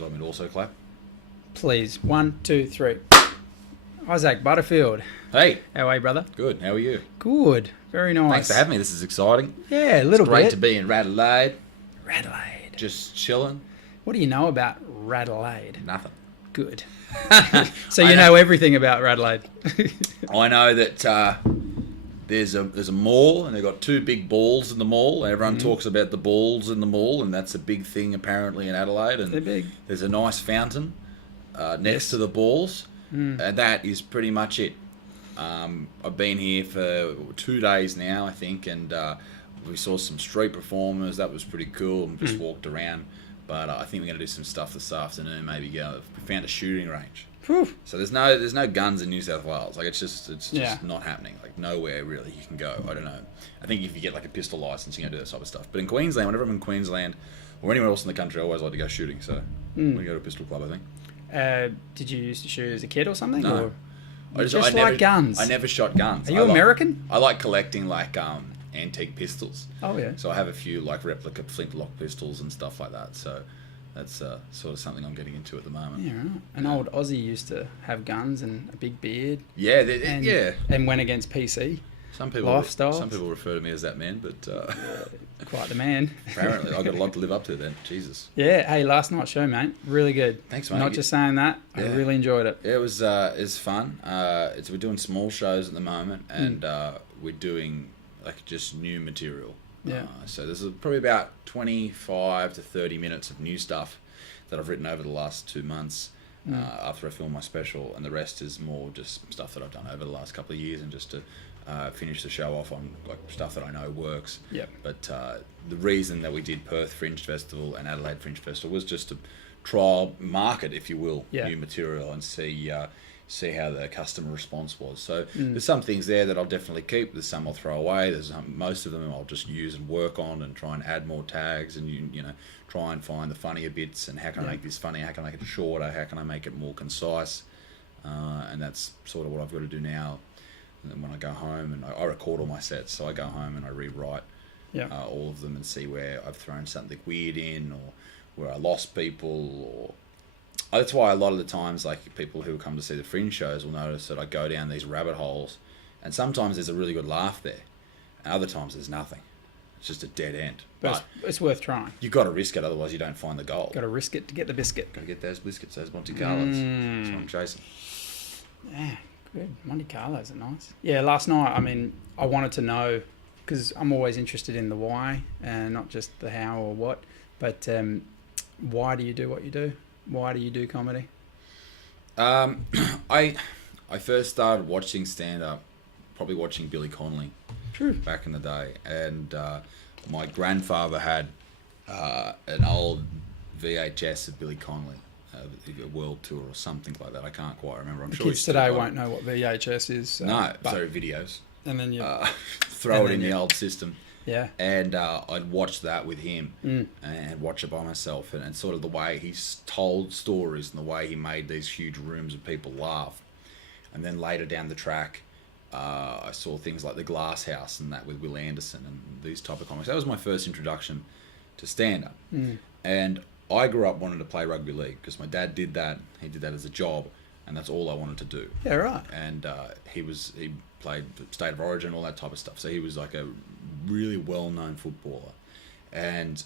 you like me to also clap? Please. 1, 2, 3. Isaac Butterfield. Hey. How are you, brother? Good. How are you? Good. Very nice. Thanks for having me. This is exciting. Yeah, a little It's great bit. to be in Radelaide. Radelaide. Just chilling. What do you know about Radelaide? Nothing. Good. So you know everything about Radelaide. I know that there's a mall, and they've got 2 big balls in the mall. And everyone talks about the balls in the mall, and that's a big thing apparently in Adelaide. And They're big. there's a nice fountain next to the balls, and that is pretty much it. I've been here for 2 days now, I think, and we saw some street performers. That was pretty cool, and just walked around. But I think we're going to do some stuff this afternoon. Maybe go. We found a shooting range. Whew. So there's no guns in New South Wales. Like it's just not happening. Like nowhere really you can go. I don't know. I think if you get like a pistol license, you can do that type of stuff. But in Queensland, whenever I'm in Queensland or anywhere else in the country, I always like to go shooting. So we go to a pistol club, I think. Did you used to shoot as a kid or something? No. Or I just like guns? I never shot guns. Are you American? I like collecting like antique pistols. Oh yeah. So I have a few like replica flintlock pistols and stuff like that. So that's sort of something I'm getting into at the moment. Yeah, right. An old Aussie used to have guns and a big beard. Yeah, and went against PC. Some people refer to me as that man, but quite the man. Apparently, I've got a lot to live up to then. Jesus. Yeah. Hey, last night's show, mate. Really good. Thanks, mate. Not just saying that. I really enjoyed it. Yeah, it was fun. We're doing small shows at the moment, and we're doing like just new material. Yeah. So there's probably about 25 to 30 minutes of new stuff that I've written over the last 2 months after I filmed my special, and the rest is more just stuff that I've done over the last couple of years, and just to finish the show off on like stuff that I know works. Yep. But the reason that we did Perth Fringe Festival and Adelaide Fringe Festival was just to trial market, if you will, new material and see how the customer response was. So there's some things there that I'll definitely keep. There's some I'll throw away. There's most of them I'll just use and work on and try and add more tags and you know try and find the funnier bits and how can I make this funny? How can I make it shorter? How can I make it more concise? And that's sort of what I've got to do now. And then when I go home and I record all my sets, so I go home and I rewrite all of them and see where I've thrown something weird in or where I lost people or. That's why a lot of the times, like people who come to see the Fringe shows will notice that I go down these rabbit holes, and sometimes there's a really good laugh there, and other times there's nothing. It's just a dead end. But it's worth trying. You've got to risk it, otherwise you don't find the gold. Got to risk it to get the biscuit. Got to get those biscuits, those Monte Carlos. That's what I'm chasing. Yeah, good. Monte Carlos are nice. Yeah, last night, I mean, I wanted to know, because I'm always interested in the why, and not just the how or what, but why do you do what you do? Why do you do comedy? I first started watching stand-up, probably watching Billy Connolly back in the day. And my grandfather had an old VHS of Billy Connolly, a world tour or something like that. I can't quite remember. I'm sure kids today won't know what VHS is. No, so videos. And then you throw it in the old system. Yeah. And I'd watch that with him and watch it by myself. And sort of the way he told stories and the way he made these huge rooms of people laugh. And then later down the track, I saw things like The Glass House and that with Will Anderson and these type of comics. That was my first introduction to stand-up. And I grew up wanting to play rugby league because my dad did that. He did that as a job. And that's all I wanted to do. Yeah, right. And he played State of Origin, all that type of stuff. So he was like a really well-known footballer. And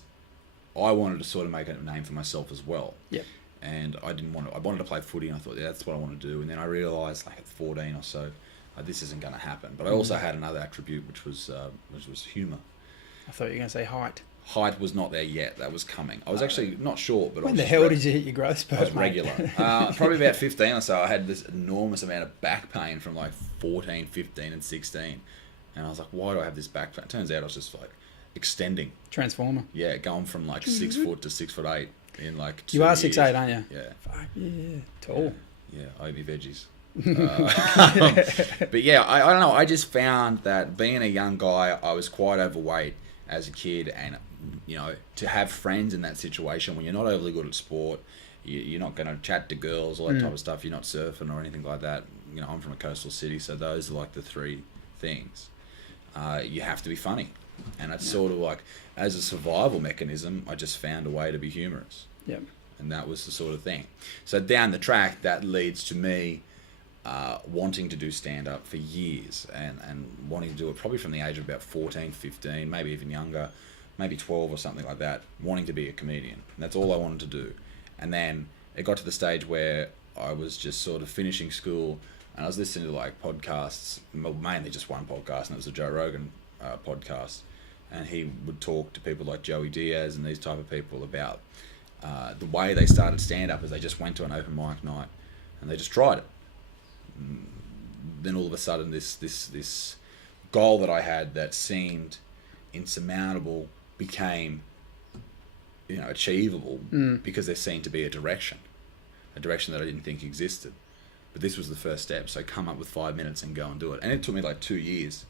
I wanted to sort of make a name for myself as well. Yep. And I wanted to play footy, and I thought, yeah, that's what I want to do. And then I realised, like at 14 or so, this isn't going to happen. But I also had another attribute, which was humour. I thought you were going to say height. Height was not there yet. That was coming. I was actually not short, but when the hell did you hit your growth spurt? I was regular. Probably about 15 or so. I had this enormous amount of back pain from like 14, 15, and 16, and I was like, "Why do I have this back pain?" Turns out I was just like extending. Transformer. Yeah, going from like 6 foot to 6'8" in like 2 You are years. 6'8", aren't you? Yeah. Fuck yeah, tall. Yeah, I eat veggies. But yeah, I don't know. I just found that being a young guy, I was quite overweight as a kid, and you know, to have friends in that situation when you're not overly good at sport, you're not going to chat to girls, all that type of stuff. You're not surfing or anything like that. You know, I'm from a coastal city, so those are like the three things. You have to be funny, and it's sort of like as a survival mechanism. I just found a way to be humorous. Yep. And that was the sort of thing. So down the track, that leads to me wanting to do stand-up for years and wanting to do it probably from the age of about 14, 15, maybe even younger, maybe 12 or something like that, wanting to be a comedian. And that's all I wanted to do. And then it got to the stage where I was just sort of finishing school and I was listening to like podcasts, mainly just one podcast, and it was the Joe Rogan podcast. And he would talk to people like Joey Diaz and these type of people about the way they started stand-up is they just went to an open mic night and they just tried it. And then all of a sudden this goal that I had that seemed insurmountable became, you know, achievable because there seemed to be a direction that I didn't think existed. But this was the first step. So come up with 5 minutes and go and do it. And it took me like 2 years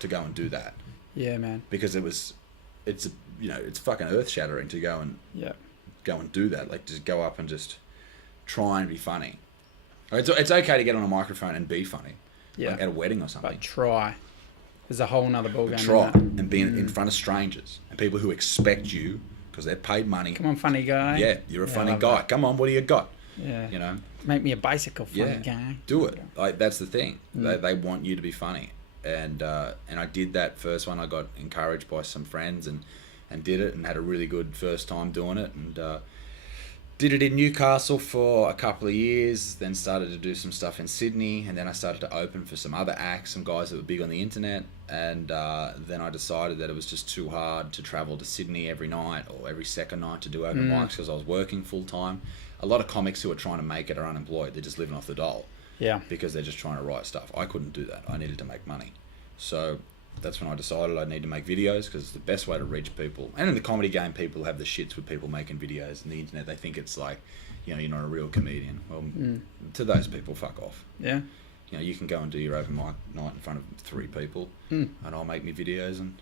to go and do that. Yeah, man. Because it's fucking earth shattering to go and do that. Like just go up and just try and be funny. It's okay to get on a microphone and be funny. Yeah. Like at a wedding or something. But try. There's a whole nother ballgame. Try and be in front of strangers and people who expect you because they're paid money. Come on, funny guy. Yeah, you're a funny guy. That. Come on, what do you got? Yeah. You know? Make me a bicycle funny guy. Do it. Like that's the thing. They want you to be funny. And I did that first one. I got encouraged by some friends and did it and had a really good first time doing it. And did it in Newcastle for a couple of years, then started to do some stuff in Sydney, and then I started to open for some other acts, some guys that were big on the internet, and then I decided that it was just too hard to travel to Sydney every night or every second night to do open mics because I was working full-time. A lot of comics who are trying to make it are unemployed. They're just living off the dole because they're just trying to write stuff. I couldn't do that. I needed to make money. So that's when I decided I need to make videos because it's the best way to reach people. And in the comedy game, people have the shits with people making videos on the internet. They think it's like, you know, you're not a real comedian. Well, to those people, fuck off. Yeah. You know, you can go and do your open mic night in front of 3 people and I'll make me videos and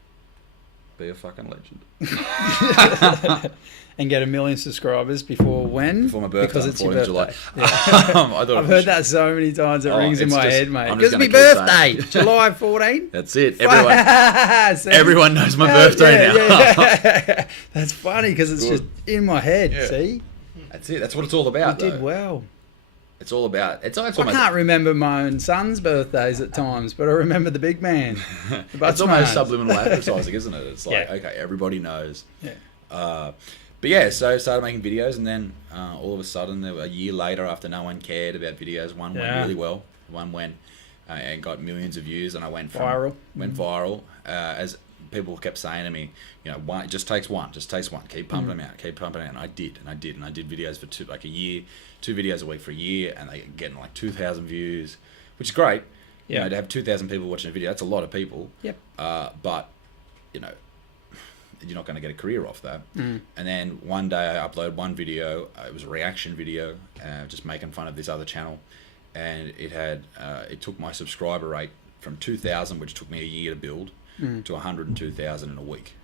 be a fucking legend. And get 1 million subscribers before when? Before my birthday, because it's your July. Yeah. I've heard that so many times, it rings in my head, mate. Because it's my birthday, July 14. That's it. Everyone knows my birthday now. Yeah. That's funny because it's just in my head, see? That's it. That's what it's all about, You did well. It's all about... I can't remember my own son's birthdays at times, but I remember the big man. It's almost subliminal advertising, isn't it? It's like, okay, everybody knows. Yeah. But yeah, so I started making videos, and then all of a sudden, a year later, after no one cared about videos, one went really well. One went and got millions of views, and I went viral. As people kept saying to me, you know, it just takes one. Keep pumping them out. And I did videos for a year, 2 videos a week for a year, and they getting like 2,000 views, which is great. You know, to have 2,000 people watching a video, that's a lot of people. Yep. But, you know, you're not going to get a career off that. And then one day I uploaded one video. It was a reaction video, just making fun of this other channel, and it took my subscriber rate from 2,000, which took me a year to build, to 102,000 in a week,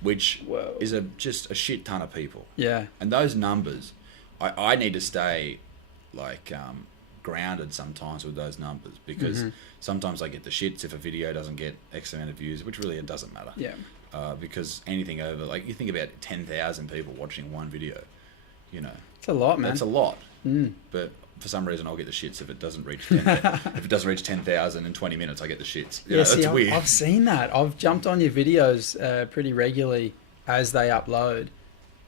which is just a shit ton of people. Yeah. And those numbers, I need to stay like grounded sometimes with those numbers because sometimes I get the shits if a video doesn't get X amount of views, which really it doesn't matter. Yeah. Because anything over, like you think about 10,000 people watching one video, you know. It's a lot, man. It's a lot. But for some reason I'll get the shits if it doesn't reach 10,000. If it doesn't reach 10,000 in 20 minutes, I get the shits. You know, see, that's weird. I've seen that. I've jumped on your videos pretty regularly as they upload,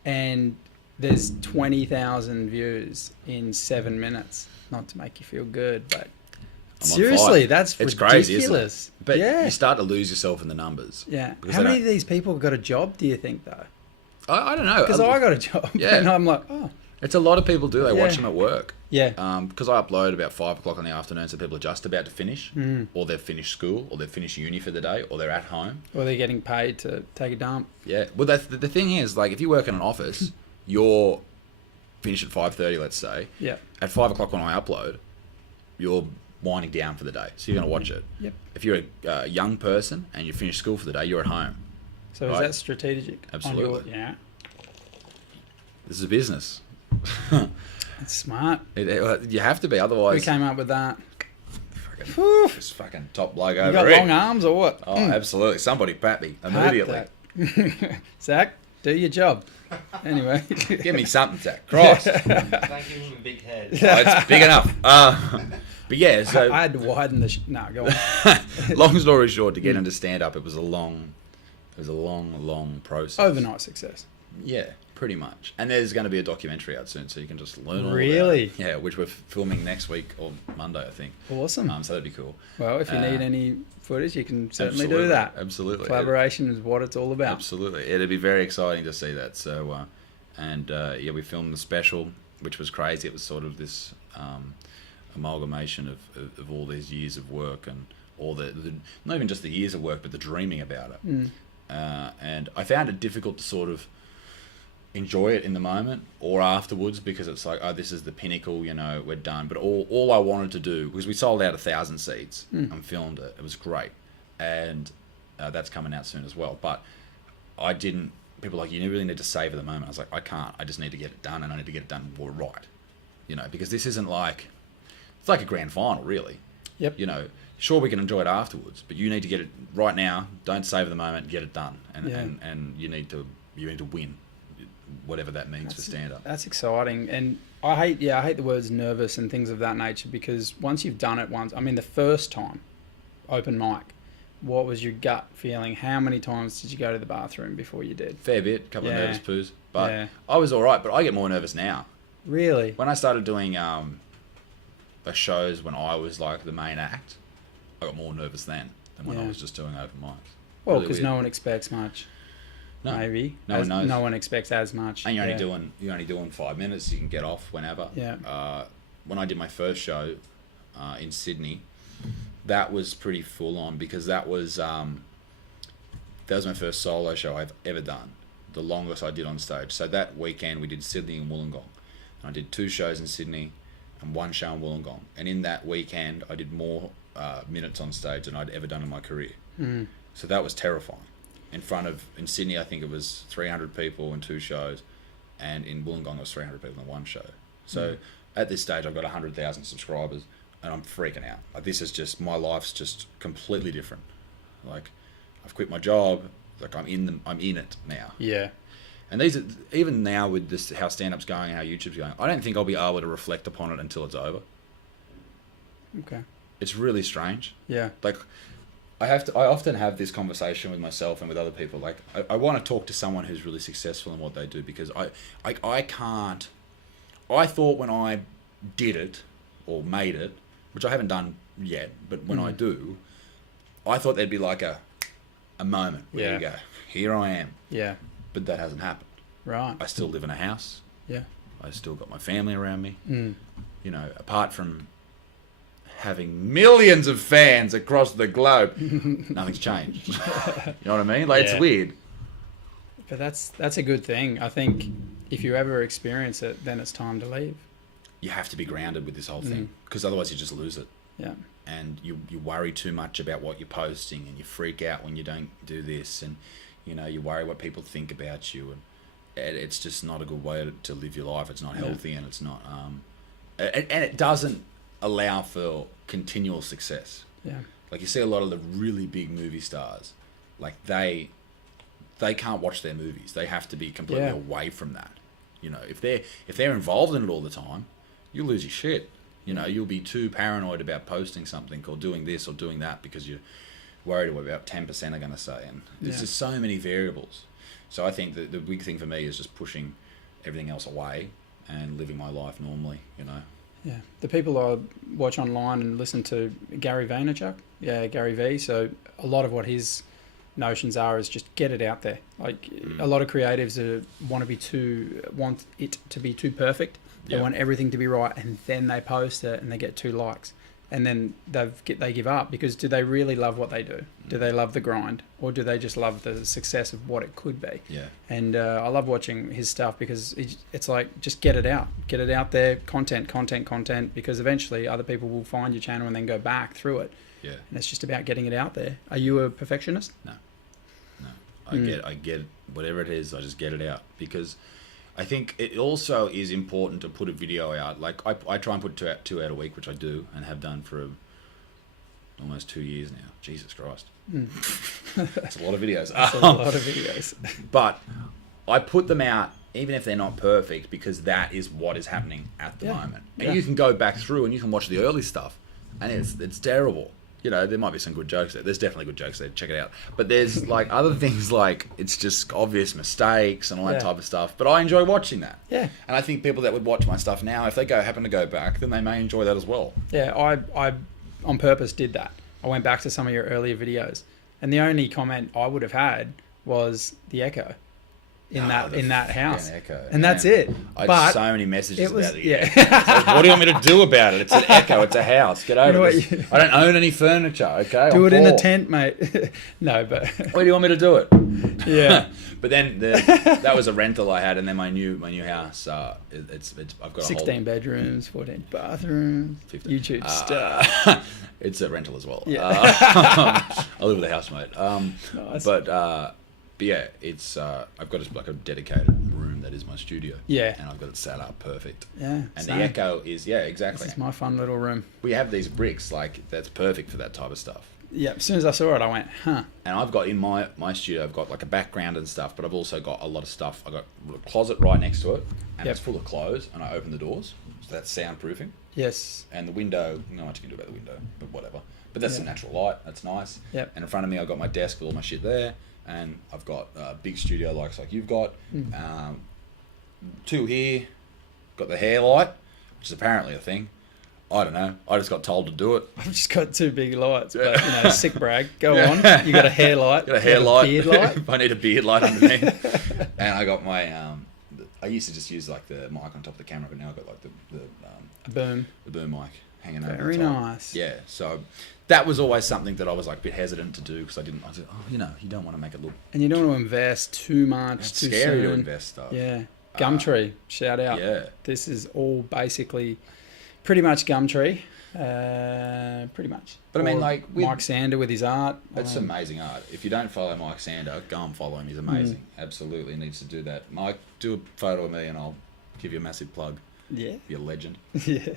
and there's 20,000 views in 7 minutes. Not to make you feel good, but seriously, that's ridiculous. Crazy, isn't it? But you start to lose yourself in the numbers. Yeah. How many of these people have got a job, do you think, though? I don't know. Because I got a job, and I'm like, oh. It's a lot of people do. They watch them at work. Yeah. Because I upload about 5 o'clock in the afternoon, so people are just about to finish, or they've finished school, or they've finished uni for the day, or they're at home. Or they're getting paid to take a dump. Yeah. Well, the thing is, like, if you work in an office, you're finished at 5:30, let's say. Yeah. At 5 o'clock when I upload, you're winding down for the day, so you're going to watch it. Yep. If you're a young person and you finish school for the day, you're at home. So is that strategic? Absolutely. Yeah. This is a business. It's smart. You have to be, otherwise... Who came up with that? This fucking top bloke over here. You got long arms or what? Oh, absolutely. Somebody pat me immediately. Zach, do your job. Anyway. Give me something, Zach. Christ. Don't give him a big head. Oh, it's big enough. But yeah, so... I had to widen the... No, go on. Long story short, to get into stand-up, it was a long process. Overnight success. Yeah, pretty much. And there's going to be a documentary out soon, so you can just learn all Really? about it. Yeah, which we're filming next week or Monday, I think. Awesome. So that'd be cool. Well, if you need any footage, you can certainly absolutely, do that. Absolutely. Collaboration is what it's all about. Absolutely. It'd be very exciting to see that. So, yeah, we filmed the special, which was crazy. It was sort of this amalgamation of all these years of work and all the not even just the years of work, but the dreaming about it. And I found it difficult to sort of enjoy it in the moment or afterwards, because it's like, oh, this is the pinnacle, you know, we're done. But all I wanted to do, because we sold out 1,000 seats and filmed it. It was great. And that's coming out soon as well. But I didn't, people were like, you really need to savor the moment. I was like, I can't. I just need to get it done, and I need to get it done right. You know, because this isn't like, it's like a grand final, really. Yep. You know, sure, we can enjoy it afterwards, but you need to get it right now. Don't savor the moment. Get it done, and you need to win, whatever that means for stand up. That's exciting, and I hate the words nervous and things of that nature, because once you've done it once, I mean, the first time, open mic, what was your gut feeling? How many times did you go to the bathroom before you did? Fair bit, a couple of nervous poos, but I was all right. But I get more nervous now. Really? When I started doing the shows when I was like the main act, I got more nervous then than when I was just doing open mics. Well, because no one expects much. No, maybe no one knows. No one expects as much. And you're only doing 5 minutes. You can get off whenever. Yeah. When I did my first show in Sydney, that was pretty full on, because that was my first solo show I've ever done. The longest I did on stage. So that weekend we did Sydney and Wollongong. And I did 2 shows in Sydney and 1 show in Wollongong. And in that weekend, I did more minutes on stage than I'd ever done in my career. So that was terrifying. In Sydney, I think it was 300 people in 2 shows, and in Wollongong it was 300 people in 1 show. So at this stage, I've got 100,000 subscribers, and I'm freaking out. Like, this is just, my life's just completely different. Like, I've quit my job. Like, I'm in it now. Yeah. And even now with this, how stand-up's going and how YouTube's going, I don't think I'll be able to reflect upon it until it's over. Okay. It's really strange. Yeah. Like, I often have this conversation with myself and with other people. Like, I want to talk to someone who's really successful in what they do, because I can't. I thought when I did it or made it, which I haven't done yet, but when I do, I thought there'd be like a moment where you go, here I am. Yeah. But that hasn't happened. Right. I still live in a house. Yeah. I still got my family around me. You know, apart from having millions of fans across the globe, nothing's changed. You know what I mean? Like, it's weird. But that's a good thing. I think if you ever experience it, then it's time to leave. You have to be grounded with this whole thing, because otherwise you just lose it. Yeah. And you worry too much about what you're posting, and you freak out when you don't do this, and you know, you worry what people think about you, and it's just not a good way to live your life. It's not healthy, and it's not and it doesn't allow for continual success. Yeah. Like, you see a lot of the really big movie stars, like they can't watch their movies. They have to be completely away from that. You know, if they're involved in it all the time, you lose your shit. You know, you'll be too paranoid about posting something or doing this or doing that, because you're worried what about 10% are going to say. And there's just so many variables. So I think that the big thing for me is just pushing everything else away and living my life normally, you know. Yeah. The people I watch online and listen to, Gary Vaynerchuk. Yeah, Gary V. So a lot of what his notions are is just get it out there. Like, a lot of creatives want it to be too perfect. They want everything to be right, and then they post it and they get 2 likes. And then they give up, because do they really love what they do? Do they love the grind, or do they just love the success of what it could be? Yeah. And I love watching his stuff, because it's like, just get it out there, content, because eventually other people will find your channel and then go back through it. Yeah. And it's just about getting it out there. Are you a perfectionist? No. I get whatever it is. I just get it out, because I think it also is important to put a video out. Like, I try and put two out a week, which I do and have done for almost 2 years now. Jesus Christ. That's a lot of videos. That's a lot of videos. But I put them out even if they're not perfect, because that is what is happening at the moment. And Yeah. you can go back through and you can watch the early stuff, and it's terrible. You know, there might be some good jokes there. There's definitely good jokes there. Check it out. But there's like other things like it's just obvious mistakes and all that type of stuff. But I enjoy watching that. Yeah. And I think people that would watch my stuff now, if they happen to go back, then they may enjoy that as well. Yeah, I on purpose did that. I went back to some of your earlier videos, and the only comment I would have had was the echo in that house, echo, and that's it. I but had so many messages about it. Yeah. Like, what do you want me to do about it? It's an echo. It's a house. Get over it. I don't own any furniture. Okay, Do I'm it in a poor. tent, mate. No, but Where do you want me to do it? yeah. But then that was a rental I had, and then my new house. It's I've got 16 bedrooms, 14 bathrooms, 15. YouTube star. It's a rental as well. Yeah. I live with a housemate. Nice. But yeah, it's I've got a dedicated room that is my studio. Yeah. And I've got it set up perfect. Yeah. And same. the echo is exactly. This is my fun little room. We have these bricks that's perfect for that type of stuff. Yeah. As soon as I saw it, I went, huh. And I've got in my studio, I've got like a background and stuff, but I've also got a lot of stuff. I've got a closet right next to it, and it's full of clothes, and I open the doors, so that's soundproofing. Yes. And the window, not much you can do about the window, but whatever. But that's some natural light, that's nice. Yep. And in front of me, I've got my desk with all my shit there, and I've got a big studio like you've got. Two here, got the hair light, which is apparently a thing. I don't know. I just got told to do it. I've just got two big lights, but sick brag. Go on. You got a hair light. Got a hair light. Beard light. I need a beard light underneath. And I got my I used to just use like the mic on top of the camera, but now I've got like A boom. the boom mic hanging over. Very the top. nice. Yeah. So that was always something that I was like a bit hesitant to do because I said, you don't want to make it look. And you don't want to invest too much. It's too scary soon. to invest stuff. Yeah. Gumtree. Shout out. Yeah. This is all basically pretty much Gumtree. Pretty much. But I mean, like Mike Sander with his art. It's amazing art. If you don't follow Mike Sander, go and follow him. He's amazing. Absolutely needs to do that. Mike, do a photo of me and I'll give you a massive plug. Yeah. You're a legend. Yeah.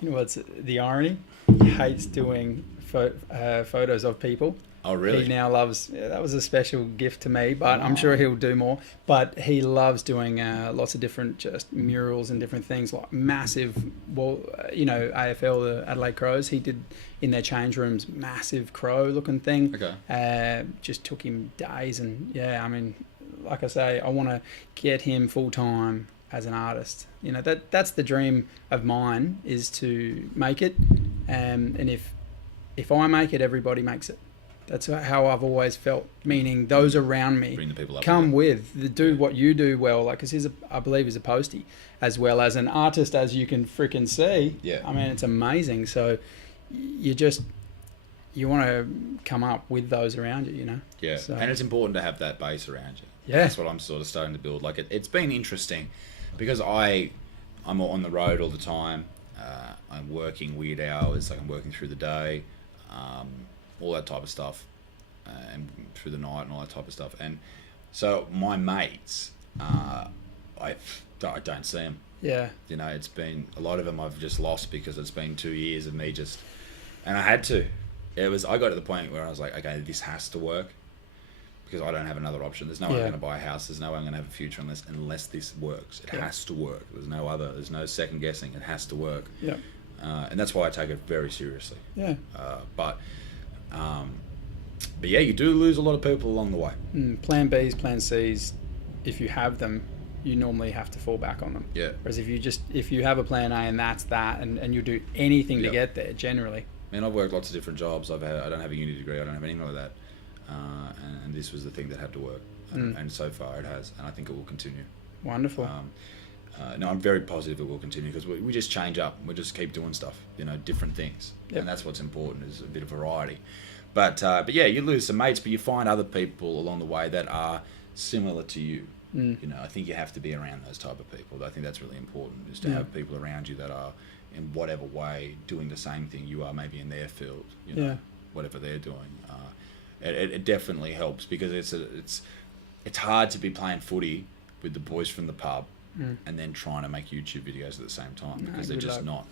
You know what's the irony? He hates doing photos of people. Oh, really? He now loves. That was a special gift to me, but I'm sure he'll do more. But he loves doing lots of different just murals and different things, like massive. Well, AFL, the Adelaide Crows. He did in their change rooms, massive crow-looking thing. Okay. Just took him days, and I mean, like I say, I want to get him full time as an artist. That's the dream of mine, is to make it, and if I make it, everybody makes it. That's how I've always felt, meaning those around me Bring the people up come do what you do well, like, because I believe he's a postie as well as an artist, as you can freaking see. Yeah. I mean, it's amazing. So you want to come up with those around you, Yeah, So, and it's important to have that base around you. Yeah. That's what I'm sort of starting to build. Like, it's been interesting because I'm on the road all the time. I'm working weird hours, like I'm working through the day. All that type of stuff, and through the night and all that type of stuff. And so my mates, I don't see them. Yeah. It's been a lot of them I've just lost because it's been 2 years of me and I had to. I got to the point where I was like, okay, this has to work because I don't have another option. There's no way I'm going to buy a house. There's no way I'm going to have a future unless this works. It has to work. There's no second guessing. It has to work. Yeah. And that's why I take it very seriously. Yeah. But yeah, you do lose a lot of people along the way. Plan Bs, Plan Cs, if you have them, you normally have to fall back on them. Yeah. Whereas if you have a Plan A and that's that, and you do anything to get there, generally. I mean, I've worked lots of different jobs. I don't have a uni degree. I don't have anything like that. And this was the thing that had to work. And so far it has. And I think it will continue. Wonderful. No, I'm very positive it will continue because we just change up. We just keep doing stuff, different things. Yep. And that's what's important, is a bit of variety. But yeah, you lose some mates, but you find other people along the way that are similar to you. I think you have to be around those type of people. I think that's really important, is to have people around you that are in whatever way doing the same thing you are, maybe in their field, whatever they're doing. It definitely helps because it's hard to be playing footy with the boys from the pub and then trying to make YouTube videos at the same time because they're just not.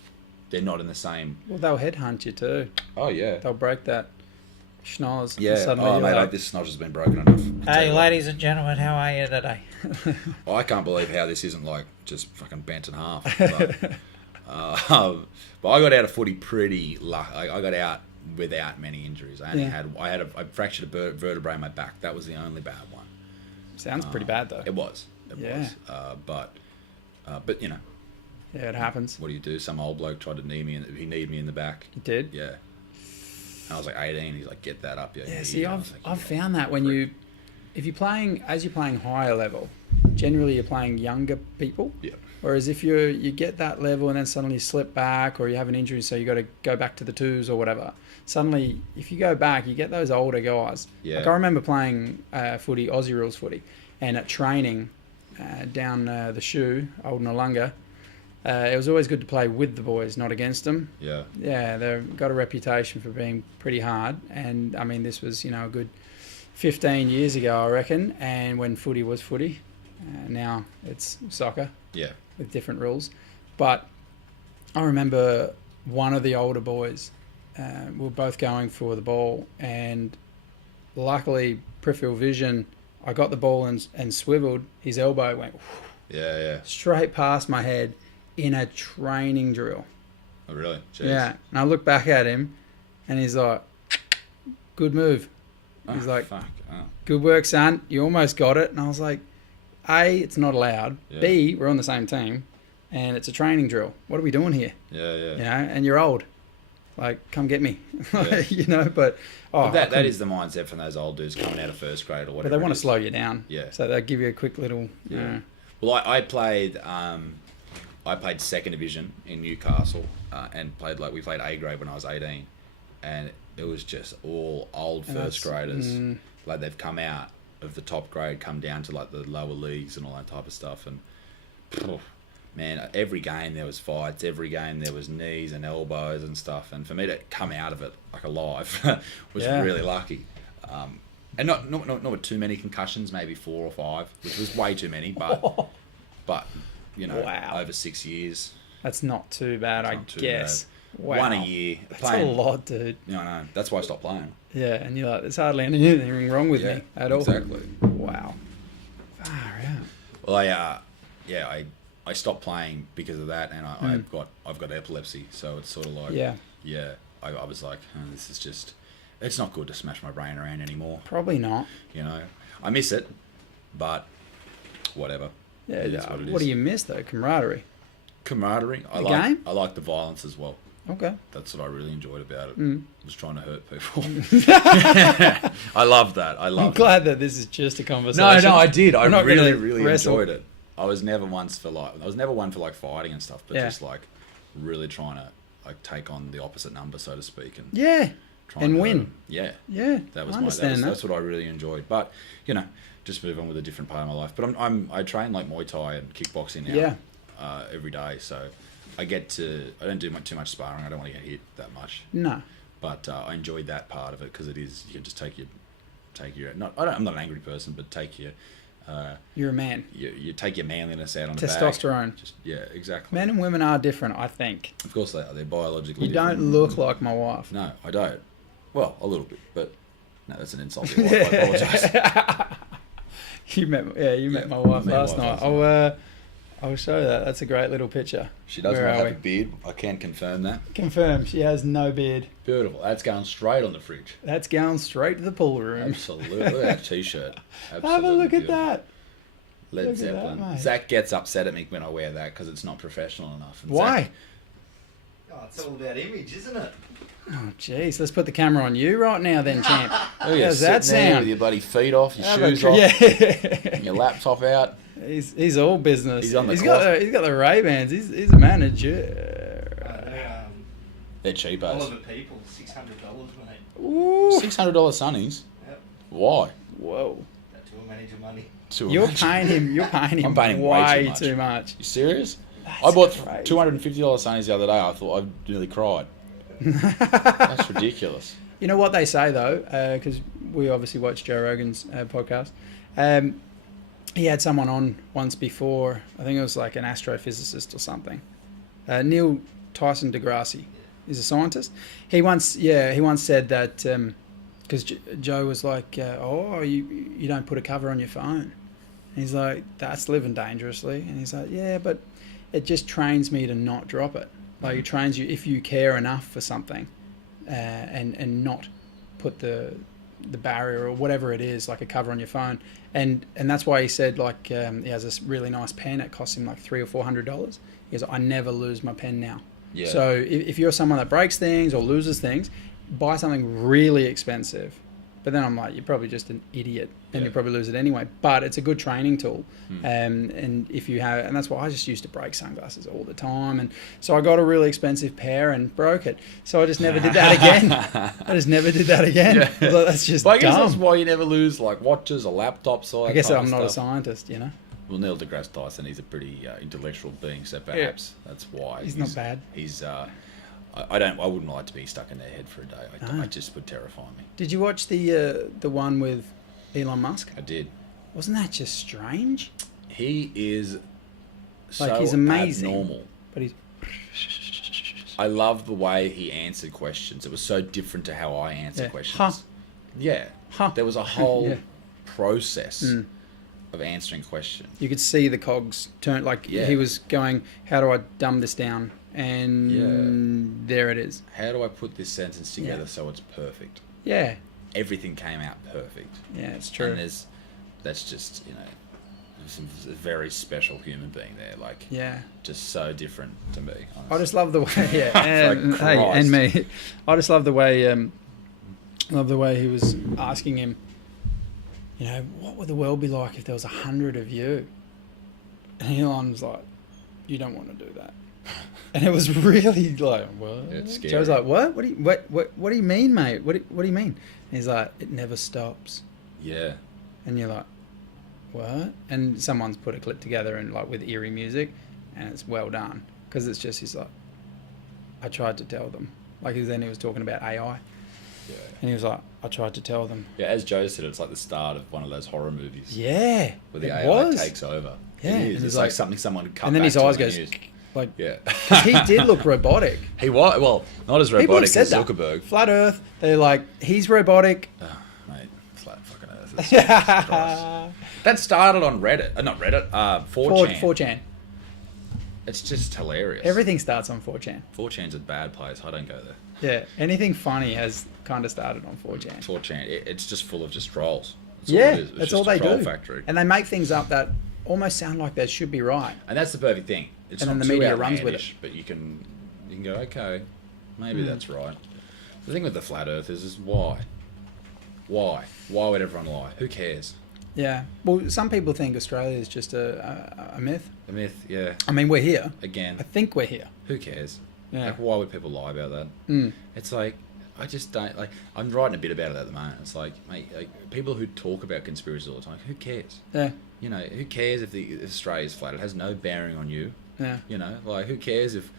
They're not in the same. Well, they'll headhunt you too. Oh yeah. They'll break that schnoz. Yeah. Suddenly Oh, mate, this snodge has been broken enough. Hey, ladies and gentlemen, how are you today? I can't believe how this isn't like just fucking bent in half. But I got out of footy pretty lucky. I got out without many injuries. I fractured a vertebrae in my back. That was the only bad one. Sounds pretty bad though. It was. But you know. Yeah, it happens. What do you do? Some old bloke tried to knee me, and he kneed me in the back. He did? Yeah. And I was like 18. He's like, get that up. Yeah. See, I've found that if you're playing higher level, generally you're playing younger people. Yeah. Whereas if you get that level and then suddenly you slip back, or you have an injury, so you got to go back to the twos or whatever. Suddenly, if you go back, you get those older guys. Yeah. Like I remember playing footy, Aussie rules footy, and at training down the shoe, Old Nollunga, it was always good to play with the boys, not against them. Yeah. Yeah, they've got a reputation for being pretty hard, and I mean this was a good 15 years ago, I reckon, and when footy was footy. Now it's soccer. Yeah. With different rules. But I remember one of the older boys, we were both going for the ball, and luckily peripheral vision, I got the ball and swiveled, his elbow went straight past my head in a training drill. Oh, really? Jeez. Yeah. And I look back at him and he's like, good move. He's like, fuck. Oh. Good work, son. You almost got it. And I was like, A, it's not allowed. Yeah. B, we're on the same team, and it's a training drill. What are we doing here? Yeah. And you're old. Like, come get me. Yeah. But that is the mindset from those old dudes coming out of first grade or whatever. But they want to slow you down. Yeah. So they give you a quick little. Yeah. Well, I played second division in Newcastle and we played A grade when I was 18, and it was just all old first graders. Like they've come out of the top grade, come down to like the lower leagues and all that type of stuff, and man, every game there was fights, every game there was knees and elbows and stuff, and for me to come out of it like alive was really lucky. And not with too many concussions, maybe 4 or 5, which was way too many, but Wow. over 6 years. That's not too bad, I guess. Wow. 1 a year. That's a lot, dude. No, I know. That's why I stopped playing. Yeah, and you're like, there's hardly anything wrong with me at all. Exactly. Wow. Far out. Well, I stopped playing because of that, and I've got epilepsy, so it's sort of like I was like, this is just, it's not good to smash my brain around anymore. Probably not. I miss it, but whatever. Yeah. It is what it is. What do you miss though? Camaraderie. I like the violence as well. Okay. That's what I really enjoyed about it. Was trying to hurt people. I love that. I'm glad that this is just a conversation. No, I did. I really wrestle. enjoyed it. I was never one for like fighting and stuff, but just like really trying to like take on the opposite number, so to speak, and win. Yeah. That was that's what I really enjoyed. But just move on with a different part of my life. But I train like Muay Thai and kickboxing now. Every day, so I don't do too much sparring. I don't want to get hit that much. No. But I enjoyed that part of it because you can just take your I'm not an angry person, but take your you're a man. You take your manliness out on the back. Testosterone. Exactly. Men and women are different, I think. Of course they are. They're biologically different. You don't look like my wife. No, I don't. Well, a little bit, but no, that's an insult to your wife. I apologise. You met my wife last night. I'll show you that. That's a great little picture. She does not have a beard. I can confirm that. Confirm. She has no beard. Beautiful. That's going straight on the fridge. That's going straight to the pool room. Absolutely. Look at that t-shirt. Absolutely. Have a look at that. Led Zeppelin. Zach gets upset at me when I wear that because it's not professional enough. And why? It's all about image, isn't it? Oh, jeez. Let's put the camera on you right now then, champ. How's that sound? With your bloody feet off, your shoes off, your laptop out. He's all business. He's on the he's got the Ray-Bans. He's a manager. They're cheapos. Oliver People, $600, mate. Ooh. $600 sunnies? Yep. Why? Whoa. That's to a manager money. You're paying him I'm paying him way too much. You serious? That's I bought crazy. $250 sunnies the other day. I thought I nearly cried. That's ridiculous. You know what they say though, because we obviously watch Joe Rogan's podcast. He had someone on once before. I think it was like an astrophysicist or something. Neil Tyson deGrasse is a scientist. He once said that because Joe was like, "Oh, you don't put a cover on your phone." And he's like, "That's living dangerously." And he's like, "Yeah, but it just trains me to not drop it. Like it trains you if you care enough for something, and not put the barrier or whatever it is, like a cover on your phone." And that's why he said, like, he has this really nice pen. It costs him like $300 or $400. He goes, "I never lose my pen now." Yeah. So if you're someone that breaks things or loses things, buy something really expensive. But then I'm like, you're probably just an idiot, and you probably lose it anyway. But it's a good training tool, and if you have, and that's why I just used to break sunglasses all the time, and so I got a really expensive pair and broke it. So I just never did that again. I just never did that again. Yeah. I was like, that's just But I guess dumb. that's why you never lose like watches or laptops or that I guess kind I'm of not a stuff. scientist, Well, Neil deGrasse Tyson, he's a pretty intellectual being, so perhaps that's why He's not bad. He's I wouldn't like to be stuck in their head for a day. No. I just would terrify me. Did you watch the one with Elon Musk? I did. Wasn't that just strange? He is Like, so he's amazing. abnormal. But he's I love the way he answered questions. It was so different to how I answer questions. Huh. Yeah. Huh. There was a whole Yeah. process of answering questions. You could see the cogs turn. Like he was going, "How do I dumb this down?" And there it is. How do I put this sentence together so it's perfect? Yeah. Everything came out perfect. Yeah, it's true. And that's just, a very special human being there. Like, just so different to me. Honestly. I just love the way. Yeah, and, Like, hey, and Christ. me. I just love the way. Love the way he was asking him. What would the world be like if there was 100 of you? And Elon was like, "You don't want to do that." And it was really like, what? It's scary. Joe's like, what? What do you mean, mate? What do you mean? And he's like, "It never stops." Yeah. And you're like, what? And someone's put a clip together and like with eerie music, and it's well done because it's just he's like, I tried to tell them. Like then he was talking about AI, and he was like, I tried to tell them. Yeah, as Joe said, it's like the start of one of those horror movies. Yeah, Where the it AI was. takes over. Yeah, It and is. it's It's like- like something someone cut And then back his to eyes when goes he used- like, Yeah. because he did look robotic. He was, well, not as People have robotic said as that. Zuckerberg. Flat Earth. They're like, he's robotic. Oh, mate, flat fucking earth. It's Jesus Christ. That started on Reddit. Not Reddit, 4chan. 4chan. It's just hilarious. Everything starts on 4chan. 4chan's a bad place. I don't go there. Yeah, anything funny has kind of started on 4chan. 4chan, it's just full of just trolls. That's Yeah, all it is. It's that's just all a they troll do. factory. And they make things up that almost sound like they should be right. And that's the perfect thing. It's And not then the too media runs with it. outlandish, but you can go, okay, maybe that's right. The thing with the flat earthers is why? Why would everyone lie? Who cares? Yeah. Well, some people think Australia is just a myth. The myth, yeah. I mean, we're here. Again, I think we're here. who cares? Yeah. Like, why would people lie about that? Mm. It's like, I just don't, like, I'm writing a bit about it at the moment. It's like, mate, people who talk about conspiracies all the time, who cares? Yeah. Who cares if Australia's flat? It has no bearing on you. Yeah. Like, who cares if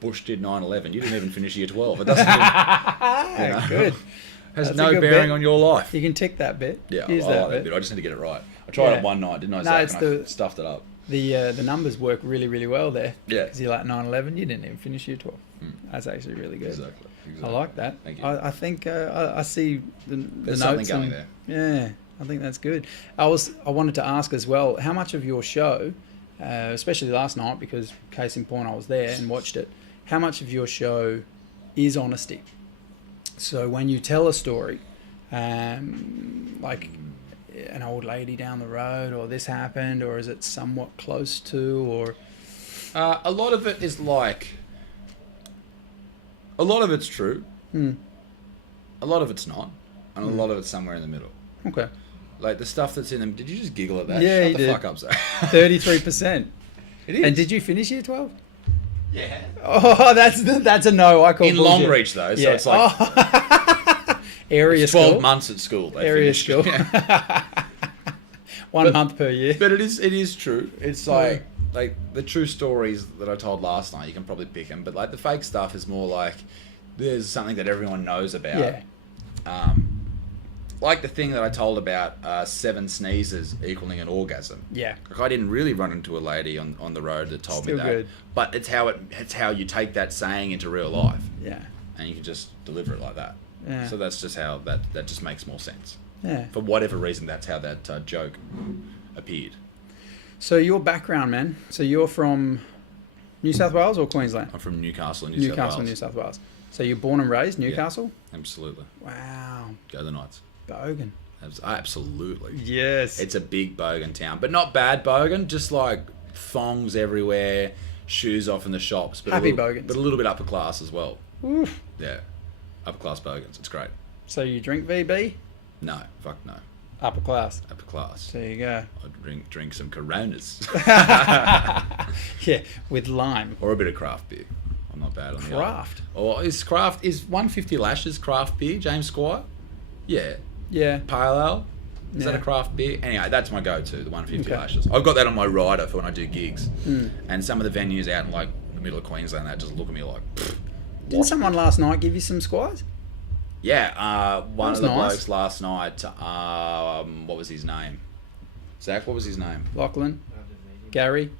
Bush did 9/11? You didn't even finish year 12. It doesn't even, Good. has That's no a good bearing bit. on your life. You can tick that bit. Yeah, Use I that like that bit. bit. I just need to get it right. I tried Yeah. it one night, didn't I, No, Zach? it's And I stuffed it up. The numbers work really, really well there. Yeah. Because you're like 9/11, you didn't even finish year 12. That's actually really good. Exactly. I like that. Thank you. I think I see the There's notes. something going and- there. Yeah, I think that's good. I wanted to ask as well, how much of your show, especially last night, because case in point I was there and watched it, how much of your show is honesty? So when you tell a story, like an old lady down the road, or this happened, or is it somewhat close to, or... A lot of it is like... A lot of it's true. A lot of it's not. And a lot of it's somewhere in the middle. Okay. Like the stuff that's in them... Did you just giggle at that? Yeah, Shut you the did. fuck up, Zach. 33%. It is. And did you finish year 12? Yeah. Oh, that's a no. I call In bullshit. long reach, though. So Yeah. it's like... Oh. Area It's 12 school. months at school. They Area finished. school. Yeah. 1 month per year. But it is true. It's like the true stories that I told last night, you can probably pick them. But like the fake stuff is more like there's something that everyone knows about. Yeah. Like the thing that I told about 7 sneezes equaling an orgasm. Yeah. Like I didn't really run into a lady on the road that told Still me that. good. But it's how you take that saying into real life, Yeah. and you can just deliver it like that. Yeah. So that's just how that just makes more sense. Yeah. For whatever reason, that's how that joke appeared. So your background, man. So you're from New South Wales or Queensland? I'm from Newcastle, New South Wales. So you're born and raised Newcastle? Yeah, absolutely. Wow. Go the Knights. Bogan. Absolutely. Yes. It's a big bogan town, but not bad bogan, just like thongs everywhere, shoes off in the shops. But Happy bogans. But a little bit upper class as well. Oof. Yeah. Upper class bogans. It's great. So you drink VB? No. Fuck no. Upper class. Upper class. There you go. I'd drink some Coronas. Yeah, with lime. Or a bit of craft beer. I'm not bad on the Craft? Or is 150 Lashes craft beer, James Squire? Yeah. Yeah. Pale ale? Is Yeah. that a craft beer? Anyway, that's my go-to, the 150 Okay. Lashes. I've got that on my rider for when I do gigs. And some of the venues out in like the middle of Queensland, that just look at me like, pfft. Didn't someone last night give you some Squires? Yeah, one was of the nice. blokes last night, what was his name? Zach, what was his name? Lachlan? Gary?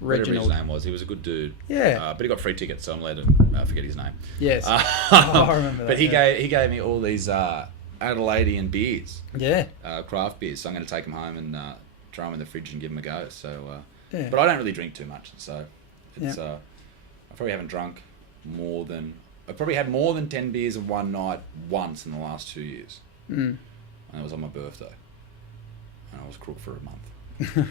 Whatever his Reginald? name was. He was a good dude. Yeah. But he got free tickets, so I'm allowed to forget his name. Yes. I remember that. But he yeah. gave me all these Adelaidean beers, Yeah. craft beers. So I'm going to take them home and throw them in the fridge and give them a go. So, Yeah. but I don't really drink too much, so it's Yeah. I probably haven't drunk I probably had more than 10 beers in one night once in the last 2 years, and it was on my birthday, and I was crook for a month.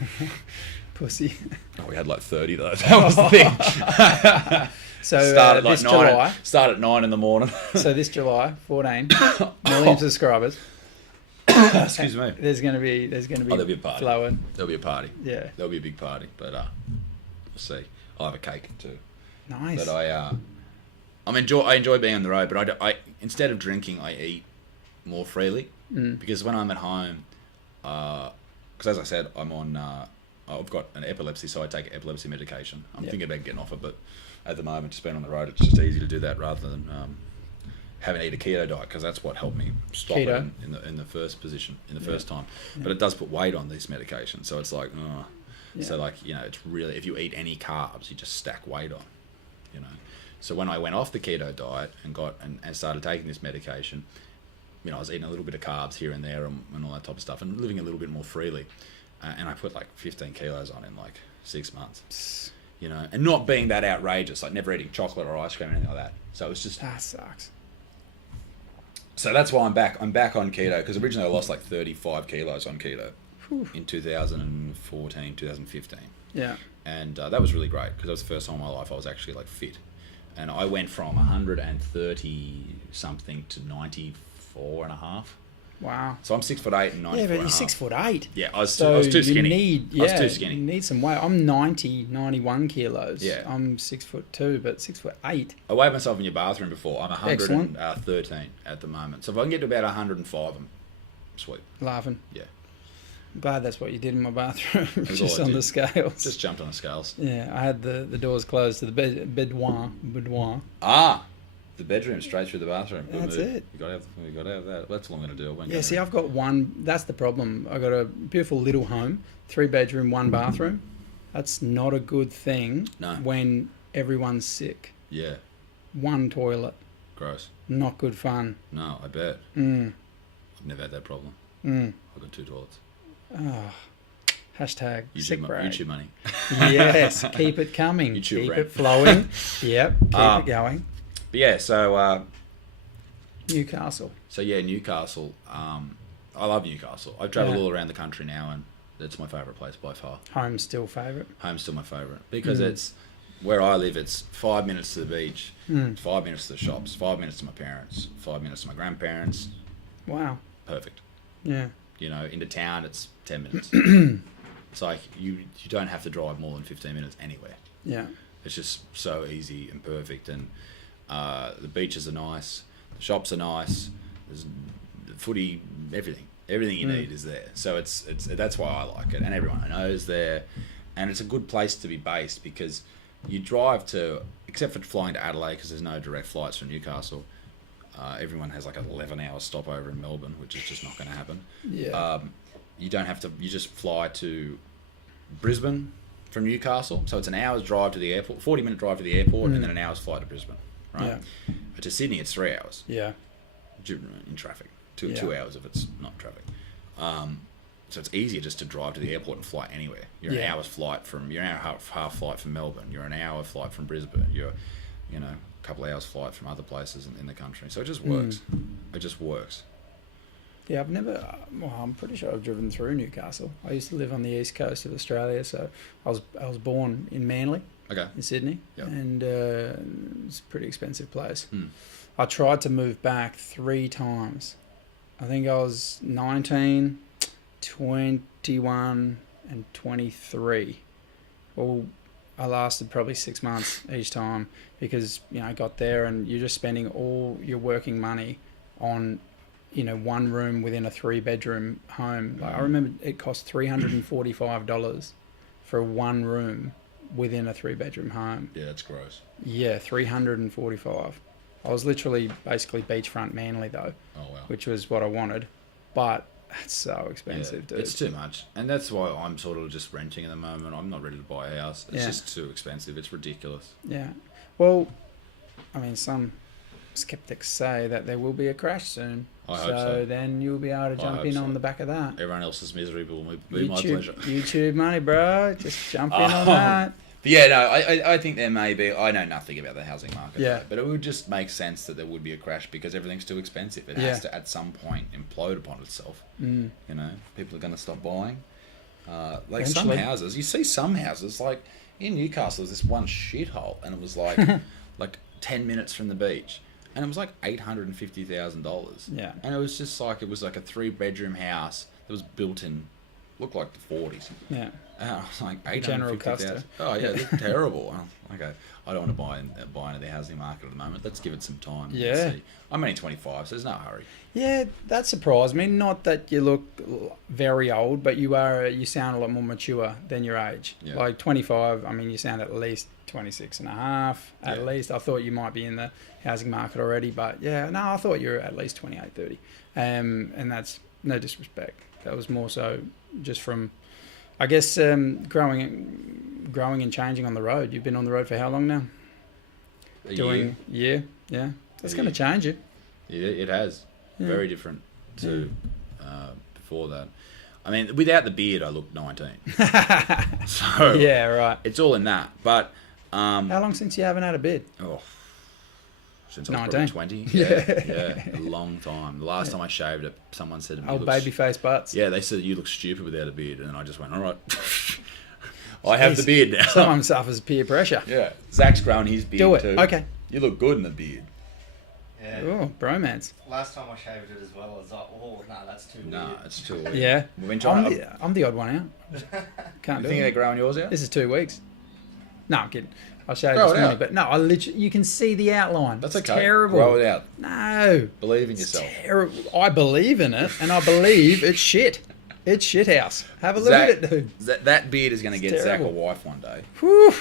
Pussy. Oh, we had like 30 though. That was the thing. So Started this like 9. July. Start at 9 in the morning. So this July, 14 million subscribers. Excuse me. There's gonna be there'll be a party. flowing. There'll be a party. Yeah. There'll be a big party, but we'll see. I'll have a cake too. Nice. But I enjoy being on the road, but I instead of drinking, I eat more freely because when I'm at home, because as I said, I'm on. I've got an epilepsy, so I take epilepsy medication. I'm thinking about getting off it, but at the moment, just being on the road, it's just easy to do that rather than having to eat a keto diet, because that's what helped me stop it in the first position, first time. But it does put weight on these medications, so it's like, so like, it's really, if you eat any carbs, you just stack weight on, So when I went off the keto diet and started taking this medication, I was eating a little bit of carbs here and there and all that type of stuff and living a little bit more freely. And I put like 15 kilos on in like 6 months, and not being that outrageous, like never eating chocolate or ice cream or anything like that. So it was just... That sucks. So that's why I'm back. I'm back on keto, because originally I lost like 35 kilos on keto in 2014, 2015. Yeah. And that was really great, because that was the first time in my life I was actually like fit. And I went from 130 something to 94 and a half. Wow. So I'm 6'8" and 94. Yeah, but you're and a half. 6'8". Yeah, I was So too skinny. I was too skinny. You need some weight. I'm 91 kilos. Yeah. I'm 6'2", but 6'8". I weighed myself in your bathroom before. I'm Excellent. 113 at the moment. So if I can get to about 105, I'm sweet. Laughing. Yeah. I'm glad that's what you did in my bathroom. That's Just all I on did. the scales. Just jumped on the scales. Yeah, I had the doors closed to the boudoir. Ah, the bedroom straight through the bathroom. Good That's move. it. You got to have that. That's what I'm going to do. Yeah, see, I've got one. That's the problem. I got a beautiful little home, 3-bedroom, 1 bathroom. That's not a good thing. No. When everyone's sick. Yeah, 1 toilet. gross. Not good fun. No, I bet. Mm. I've never had that problem. Mm. I've got 2 toilets. Oh. Hashtag sick YouTube, brag. YouTube money. Yes, keep it coming. YouTube keep brand. it flowing. Yep, keep it going. But yeah, so Newcastle. Newcastle. I love Newcastle. I've travelled Yeah. all around the country now, and it's my favourite place by far. Home's still favourite. Home's still my favourite because it's where I live. It's 5 minutes to the beach, 5 minutes to the shops, 5 minutes to my parents, 5 minutes to my grandparents. Wow. Perfect. Yeah. Into town, it's 10 minutes. It's like you don't have to drive more than 15 minutes anywhere. Yeah. It's just so easy and perfect, and the beaches are nice, the shops are nice, there's the footy, everything you need is there. So it's that's why I like it, and everyone I know is there, and it's a good place to be based because you drive to, except for flying to Adelaide because there's no direct flights from Newcastle. Everyone has like an 11-hour stopover in Melbourne, which is just not going to happen. Yeah. You don't have to. You just fly to Brisbane from Newcastle, so it's an hour's drive to the airport, 40-minute drive to the airport, and then an hour's flight to Brisbane, right? Yeah. But to Sydney, it's 3 hours. Yeah. in traffic. Two hours if it's not traffic. So it's easier just to drive to the airport and fly anywhere. You're an hour and a half flight from Melbourne. You're an hour flight from Brisbane. You're, a couple of hours flight from other places in the country. So it just works. It just works. Yeah, I'm pretty sure I've driven through Newcastle. I used to live on the east coast of Australia, so I was born in Manly, in Sydney, and it's a pretty expensive place. I tried to move back 3 times. I think I was 19, 21 and 23. Well, I lasted probably 6 months each time because, I got there and you're just spending all your working money on, one room within a 3-bedroom home. Like, I remember it cost $345 for 1 room within a 3-bedroom home. Yeah, that's gross. Yeah, $345. I was literally basically beachfront Manly though. Oh, wow. Which was what I wanted. But it's so expensive, dude. It's too much. And that's why I'm sort of just renting at the moment. I'm not ready to buy a house. It's just too expensive. It's ridiculous. Yeah. Well, I mean, some skeptics say that there will be a crash soon. I hope so. Then you'll be able to jump in on the back of that. Everyone else's misery will be my pleasure. YouTube money, bro. Just jump in on that. But yeah, no, I think there may be. I know nothing about the housing market. Yeah. But it would just make sense that there would be a crash because everything's too expensive. It has to, at some point, implode upon itself. People are going to stop buying. Like some houses, you see some houses, like in Newcastle, there's this one shithole, and it was like, like 10 minutes from the beach. And it was like $850,000. Yeah. And it was just like, it was like a 3-bedroom house that was built in, looked like the 40s. Yeah. And I was like, General Custer. Oh, yeah, they're terrible. Okay, I don't want to buy into the housing market at the moment. Let's give it some time. Yeah. See. I'm only 25, so there's no hurry. Yeah, that surprised me. Not that you look very old, but you sound a lot more mature than your age. Yeah. Like 25, I mean, you sound at least 26 and a half, at least. I thought you might be in the housing market already, but I thought you were at least 28, 30. And that's no disrespect. That was more so just from, I guess, growing and changing on the road. You've been on the road for how long now? A year. Yeah. That's going to change you. Yeah, it has. Yeah. Very different to before that. I mean, without the beard, I look 19. So yeah, right. It's all in that. But how long since you haven't had a beard? Oh, since I was 19. probably 20. Yeah, a long time. The last time I shaved it, someone said to me, "Old baby face butts." Yeah, they said you look stupid without a beard, and then I just went, all right. I have the beard now. Someone suffers peer pressure. Yeah, Zach's growing his beard Do it. too. Okay. You look good in the beard. Yeah. Oh, bromance. Last time I shaved it as well, I was like, oh, no, that's too weird. No, it's too weird. Yeah. We've been trying I'm the odd one out. Can't You do think it. they're growing yours out? This is 2 weeks. No, I'm kidding. I shaved Grow this it morning, out. but no, I literally, you can see the outline. That's It's okay. terrible. Grow it out. No. Believe in It's yourself. terrible. I believe in it, and I believe it's shit. It's shit house. Have a look at it, dude. That beard is going to It's get terrible. Zach a wife one day. Whew.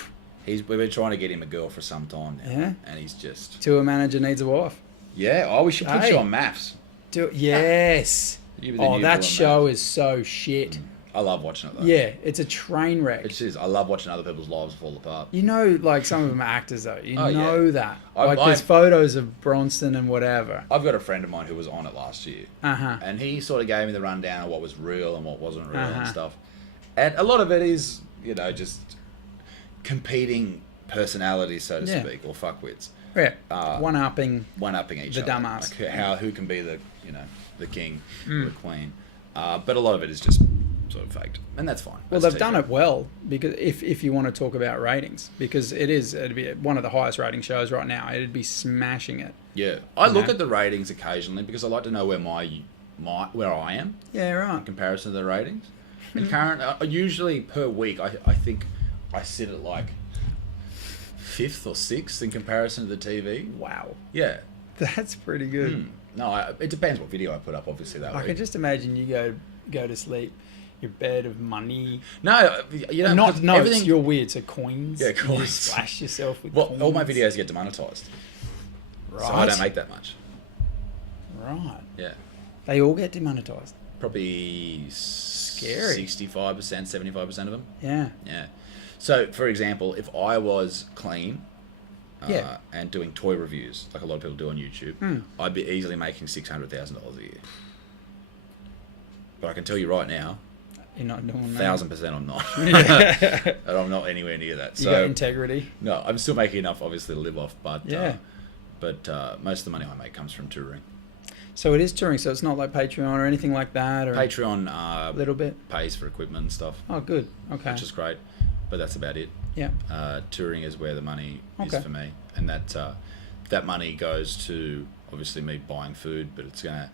We've been trying to get him a girl for some time now. Yeah. And he's just... Tour manager needs a wife. Yeah, we should put Hey. you on maths. Yes. You were the Oh, new that boy on show Maths. is so shit. I love watching it though. Yeah, it's a train wreck. It is. I love watching other people's lives fall apart. You know, like some of them are actors though. You Oh, yeah. know that. I've- There's photos of Bronson and whatever. I've got a friend of mine who was on it last year. Uh-huh. And he sort of gave me the rundown of what was real and what wasn't real and Uh-huh. stuff. And a lot of it is, just competing personalities, so to Yeah. speak, or fuckwits. Yeah. One-upping The each other. dumbass. Like who can be the king or the queen. But a lot of it is just sort of faked. And that's fine. Well, That's they've done TV. it well because if you want to talk about ratings, because it'd be one of the highest rating shows right now. It'd be smashing it. Yeah. I look know? at the ratings occasionally because I like to know where where I am Yeah, in right. comparison to the ratings. And current, usually per week, I think I sit at like 5th or 6th in comparison to the TV. Wow. Yeah. That's pretty good. No, it depends what video I put up, obviously, that I week. can just imagine you go to sleep, your bed of money. No, Not because notes. You're weird. So coins. Yeah, You coins. splash yourself with Well, coins. all my videos get demonetized, Right. so I don't make that much. Right. Yeah. They all get demonetized. Probably Scary. 65%, 75% of them. Yeah. Yeah. So, for example, if I was clean and doing toy reviews, like a lot of people do on YouTube, I'd be easily making $600,000 a year. But I can tell you right now, you're not doing that. 1,000% I'm not. And I'm not anywhere near that. You got integrity. No, I'm still making enough, obviously, to live off. But most of the money I make comes from touring. So it is touring. So it's not like Patreon or anything like that. Or Patreon, a little bit pays for equipment and stuff. Oh, good. Okay. Which is great, but that's about it. Yeah. Touring is where the money is for me, and that money goes to obviously me buying food, but it's gonna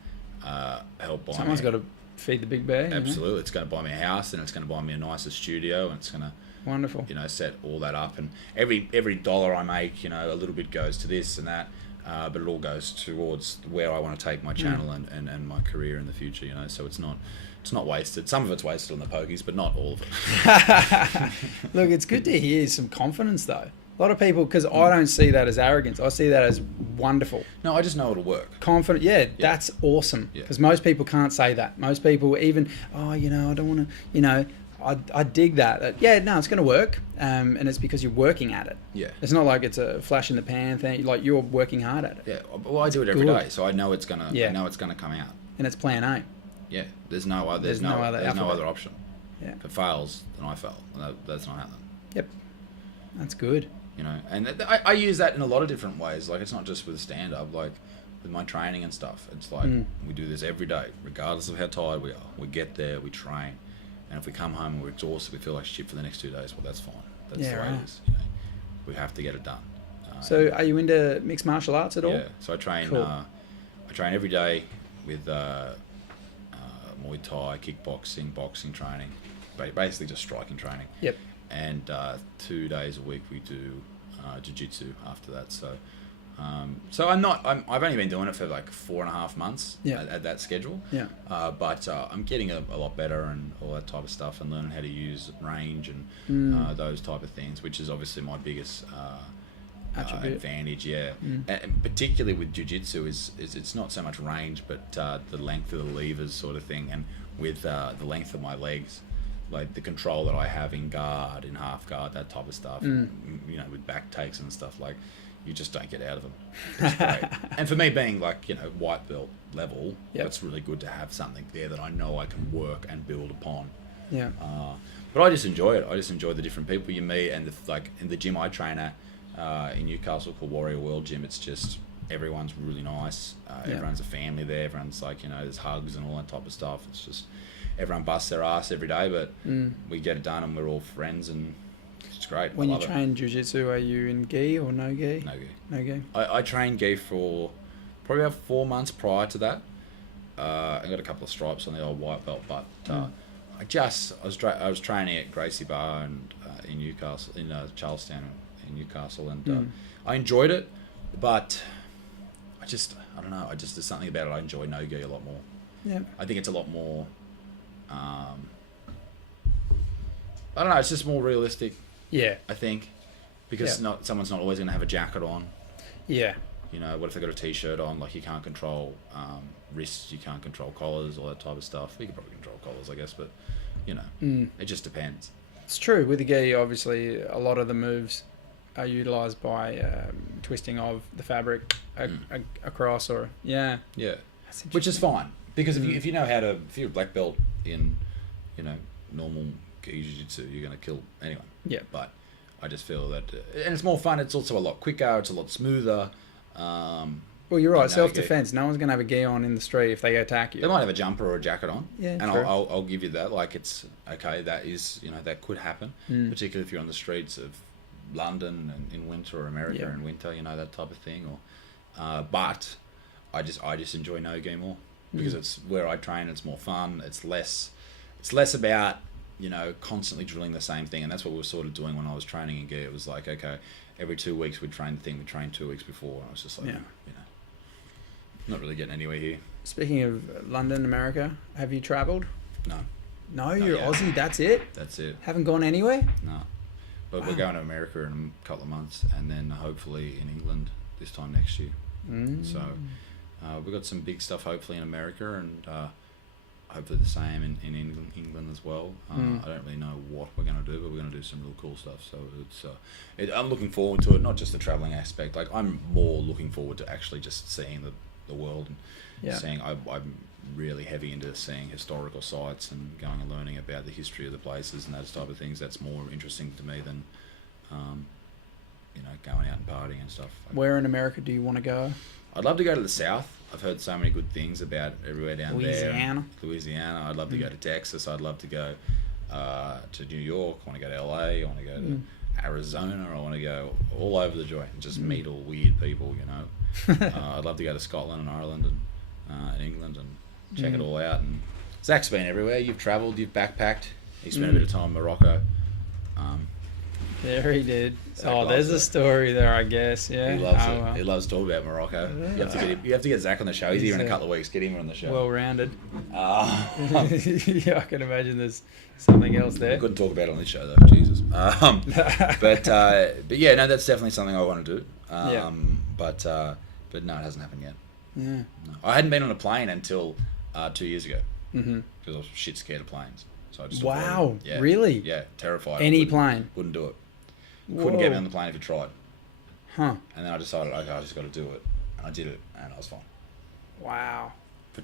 help buy. Someone's got to feed the big bear. Absolutely, you know? It's going to buy me a house, and it's going to buy me a nicer studio, and it's going to wonderful. Set all that up. And every dollar I make, a little bit goes to this and that, but it all goes towards where I want to take my channel and my career in the future. So it's not wasted. Some of it's wasted on the pokies, but not all of it. Look, it's good to hear some confidence though. A lot of people, because I don't see that as arrogance. I see that as wonderful. No, I just know it'll work. Confident, that's awesome. Because most people can't say that. Most people even, I don't want to, I dig that. It's going to work. And it's because you're working at it. Yeah. It's not like it's a flash in the pan thing. Like you're working hard at it. Yeah. Well, I do it every day, so I know it's going to. I know it's going to come out. And it's plan A. Yeah. There's no other option. Yeah. If it fails, then I fail. That's not happening. Yep. That's good. And I use that in a lot of different ways. Like, it's not just with stand-up, like with my training and stuff. It's like we do this every day, regardless of how tired we are. We get there, we train, and if we come home and we're exhausted, we feel like shit for the next 2 days, well, that's fine. That's the way it is. We have to get it done. So are you into mixed martial arts at all? Yeah, so I train I train every day with Muay Thai, kickboxing, boxing training, basically just striking training. Yep. And 2 days a week we do jiu-jitsu after that. So I've only been doing it for like 4.5 months at that schedule. Yeah. But I'm getting a lot better and all that type of stuff, and learning how to use range and those type of things, which is obviously my biggest advantage. Yeah. And particularly with jiu-jitsu is it's not so much range, but the length of the levers sort of thing, and with the length of my legs. Like the control that I have in guard, in half guard, that type of stuff, with back takes and stuff, like you just don't get out of them. It's great. And for me, being like, white belt level, it's really good to have something there that I know I can work and build upon. Yeah. But I just enjoy it. I just enjoy the different people you meet, and like in the gym I train at in Newcastle called Warrior World Gym, it's just everyone's really nice. Everyone's a family there. Everyone's like, there's hugs and all that type of stuff. It's just. Everyone busts their ass every day, but we get it done and we're all friends, and it's great. When you train jiu-jitsu, are you in gi or no gi? No gi. No gi. I trained gi for probably about 4 months prior to that. I got a couple of stripes on the old white belt, but I was training at Gracie Bar and in Newcastle, in Charlestown in Newcastle, and I enjoyed it, but I don't know. There's something about it. I enjoy no gi a lot more. Yeah. I think it's a lot more. I don't know. It's just more realistic. Yeah, I think because someone's not always going to have a jacket on. Yeah. What if they got a t-shirt on? Like, you can't control wrists, you can't control collars, all that type of stuff. You can probably control collars, I guess, but it just depends. It's true with the gi. Obviously, a lot of the moves are utilised by twisting of the fabric across, or which is fine. Because if you know how to, if you're a black belt in, normal gi jiu-jitsu, you're going to kill anyone. Yeah. But I just feel that, and it's more fun. It's also a lot quicker. It's a lot smoother. Well, you're right. Self-defense. No one's going to have a gi on in the street if they attack you. They might have a jumper or a jacket on. Yeah. And I'll give you that. Like, it's okay. That is, that could happen, particularly if you're on the streets of London and in winter, or America in winter, that type of thing. Or, but I just enjoy no gi more. Because it's where I train, it's more fun. It's less about, constantly drilling the same thing. And that's what we were sort of doing when I was training in gi. It was like, okay, every 2 weeks we'd train the thing we trained 2 weeks before. And I was just like, not really getting anywhere here. Couple of London, America, have you travelled? No. No, you're Aussie, that's it? That's it. Haven't gone anywhere? No. But we're going to America in a couple of months, and then hopefully in England this time next year. So... we've got some big stuff hopefully in America, and hopefully the same in England as well. I don't really know what we're going to do, but we're going to do some real cool stuff. So I'm looking forward to it, not just the travelling aspect. Like, I'm more looking forward to actually just seeing the world and seeing. I'm really heavy into seeing historical sites and going and learning about the history of the places and those type of things. That's more interesting to me than going out and partying and stuff. Where in America do you want to go? I'd love to go to the South. I've heard so many good things about everywhere down Louisiana. there. Louisiana. I'd love to go to Texas. I'd love to go to New York. I want to go to LA. I want to go to Arizona. I want to go all over the joint and just meet all weird people, I'd love to go to Scotland and Ireland and England and check it all out. And Zach's been everywhere. You've travelled. You've backpacked. He spent a bit of time in Morocco. There he did. There's a story there, I guess. Yeah, he loves it. Well. He loves talking about Morocco. Yeah. You have to get Zach on the show. He's here in a couple of weeks. Get him on the show. Well-rounded. Yeah, I can imagine there's something else there. We couldn't talk about it on this show though. Jesus. But yeah, no, that's definitely something I want to do. But no, it hasn't happened yet. Yeah. No. I hadn't been on a plane until 2 years ago because I was shit scared of planes. So I just really? Yeah, terrified. Any plane? Wouldn't do it. Couldn't get me on the plane if you tried. Huh. And then I decided, okay, I just got to do it. And I did it, and I was fine. Wow. For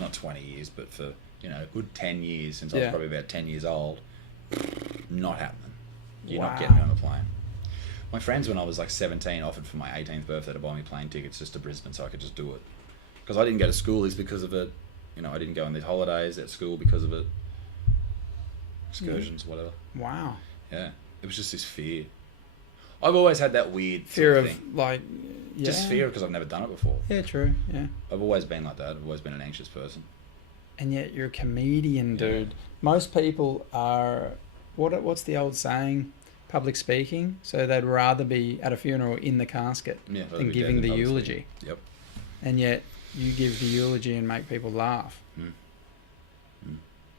not 20 years, but for, a good 10 years, since I was probably about 10 years old, not happening. You're not getting me on the plane. My friends, when I was like 17, offered for my 18th birthday to buy me plane tickets just to Brisbane so I could just do it. Because I didn't go to school is because of it. I didn't go on these holidays at school because of it. Excursions, whatever. Wow. Yeah. It was just this fear. I've always had that weird fear sort of of thing. Just fear because I've never done it before. Yeah, true. Yeah. I've always been like that. I've always been an anxious person. And yet you're a comedian, dude. Most people are, what's the old saying? Public speaking. So they'd rather be at a funeral in the casket than giving the eulogy. Yep. And yet you give the eulogy and make people laugh.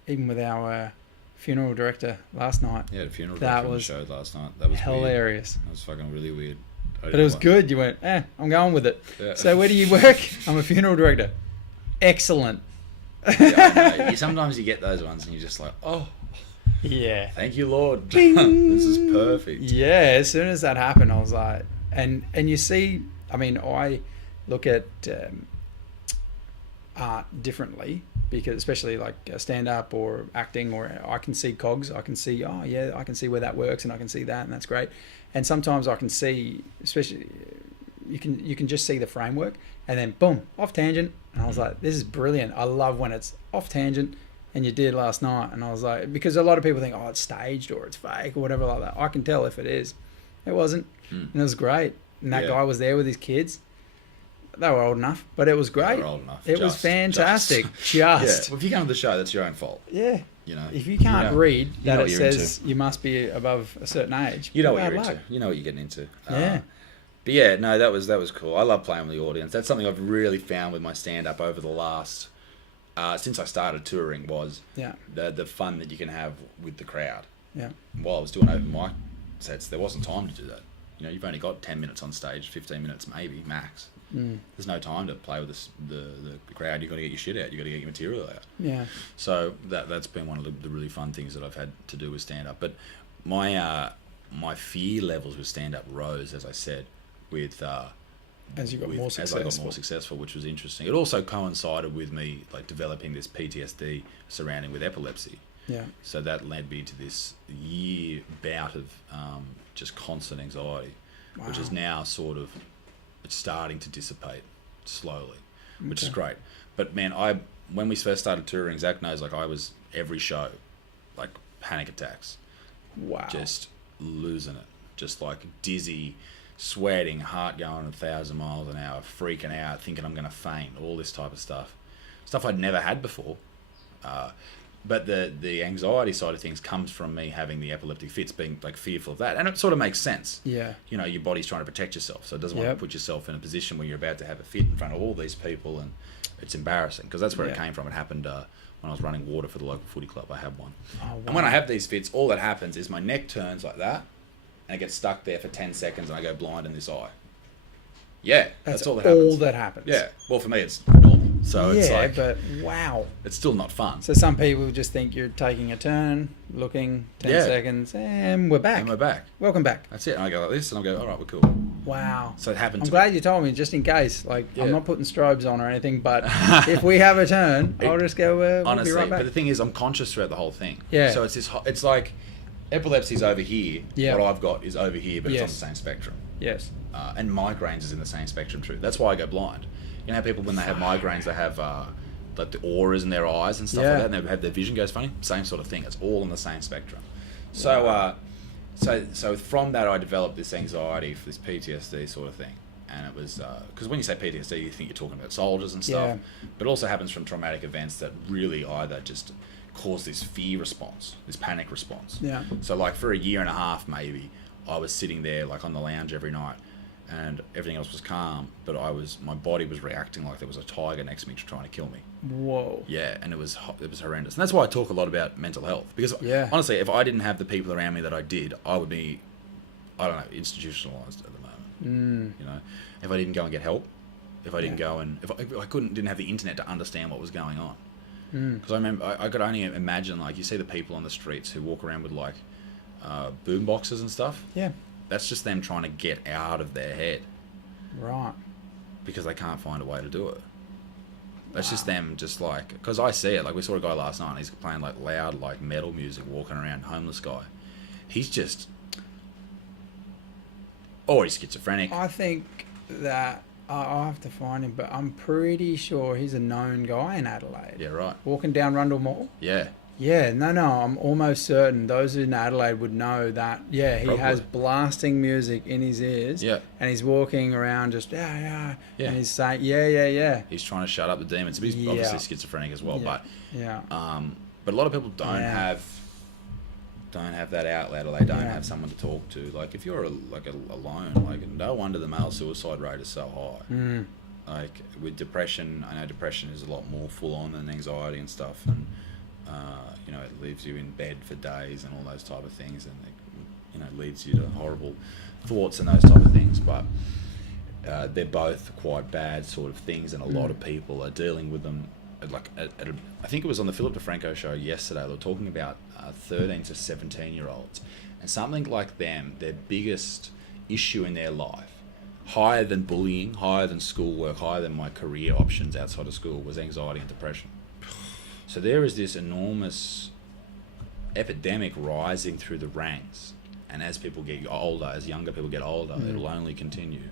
Even with our funeral director last night. Yeah, the funeral director on the show last night. That was hilarious. Weird. That was fucking really weird. But it was good. You went, I'm going with it. Yeah. So where do you work? I'm a funeral director. Excellent. Yeah, I know. Sometimes you get those ones and you're just like, oh. Yeah. Thank you, Lord. This is perfect. Yeah, as soon as that happened, I was like, and you see, I look at art differently because especially like stand-up or acting, or I can see cogs, I can see, I can see where that works and I can see that and that's great. And sometimes I can see, especially you can just see the framework and then boom, off tangent. And I was like, this is brilliant. I love when it's off tangent. And you did last night, and I was like, because a lot of people think, it's staged or it's fake or whatever like that. I can tell if it is. It wasn't, and it was great. And that guy was there with his kids. They were old enough, but it was great. They were old enough. It was fantastic. Well, if you come to the show, that's your own fault. Yeah. If you can't read that it says you must be above a certain age, you know what you're into. You know what you're getting into. Yeah. But yeah, no, that was cool. I love playing with the audience. That's something I've really found with my stand-up over the last. Since I started touring, was the fun that you can have with the crowd. Yeah. While I was doing open mic sets, there wasn't time to do that. You've only got 10 minutes on stage, 15 minutes maybe max. There's no time to play with the crowd. You've got to get your shit out. You've got to get your material out. Yeah. So that's been one of the really fun things that I've had to do with stand-up. But my fear levels with stand-up rose, as I said, with as you got more successful. As I got more successful, which was interesting. It also coincided with me developing this PTSD surrounding with epilepsy. Yeah. So that led me to this year bout of just constant anxiety, which is now it's starting to dissipate slowly, which is great. But man, when we first started touring, Zach knows, I was every show, panic attacks. Wow. Just losing it, just dizzy. Sweating, heart going 1,000 miles an hour, freaking out, thinking I'm going to faint, all this type of stuff I'd never had before. But the anxiety side of things comes from me having the epileptic fits, being fearful of that, and it sort of makes sense. Yeah, your body's trying to protect yourself, so it doesn't want to put yourself in a position where you're about to have a fit in front of all these people, and it's embarrassing because that's where it came from. It happened when I was running water for the local footy club. I had one, and when I have these fits, all that happens is my neck turns like that. And it gets stuck there for 10 seconds and I go blind in this eye. Yeah, That's all that happens. all that happens. Yeah. Well, for me, it's normal. So it's Yeah, like, but wow. it's still not fun. So some people just think you're taking a turn, looking 10 seconds, and we're back. And we're back. Welcome back. That's it. And I go like this, and I go, all right, we're cool. Wow. So it happens. I'm glad you told me, just in case. Like, Yeah. I'm not putting strobes on or anything, but if we have a turn, I'll just go, we'll honestly, be right back. but the thing is, I'm conscious throughout the whole thing. Yeah. So it's like epilepsy's over here. Yeah. What I've got is over here, but it's on Yes. the same spectrum. Yes. And migraines is in the same spectrum too. That's why I go blind. You know how people, when they have migraines, they have like the auras in their eyes and stuff like that, and they have their vision goes funny. Same sort of thing. It's all in the same spectrum. So, so from that, I developed this anxiety for this PTSD sort of thing. And it was because when you say PTSD, you think you're talking about soldiers and stuff, but it also happens from traumatic events that really either just cause this fear response, this panic response. Yeah. So like for a year and a half, maybe I was sitting there like on the lounge every night, and everything else was calm, but my body was reacting like there was a tiger next to me trying to kill me. Whoa. Yeah, and it was horrendous. And that's why I talk a lot about mental health, because honestly, if I didn't have the people around me that I did, I would be, I don't know, institutionalized at the moment. You know, if I didn't go and get help, if I didn't go and if I didn't have the internet to understand what was going on. Because I remember I could only imagine, like, you see the people on the streets who walk around with like boom boxes and stuff. Yeah. That's just them trying to get out of their head. Right. Because they can't find a way to do it. That's just them, just like, because I see it. Like, we saw a guy last night, and he's playing like loud, like metal music, walking around, homeless guy. He's just, he's schizophrenic. I think that I'll have to find him, but I'm pretty sure he's a known guy in Adelaide. Yeah, right. Walking down Rundle Mall. Yeah. Yeah, no, I'm almost certain those in Adelaide would know that. Yeah, he Probably. has blasting music in his ears. Yeah. And he's walking around just, Yeah. and he's saying, yeah. He's trying to shut up the demons. He's obviously schizophrenic as well, but a lot of people don't have that outlet, or they don't have someone to talk to. Like, if you're alone, like, no wonder the male suicide rate is so high. Like, with depression, I know depression is a lot more full on than anxiety and stuff, and you know, it leaves you in bed for days and all those type of things, and it, you know, leads you to horrible thoughts and those type of things. But they're both quite bad sort of things, and a lot of people are dealing with them. Like, I think it was on the Philip DeFranco show yesterday, they were talking about 13 to 17-year-olds, and something like them, their biggest issue in their life, higher than bullying, higher than schoolwork, higher than my career options outside of school, was anxiety and depression. So there is this enormous epidemic rising through the ranks, and as people get older, as younger people get older, it'll only continue.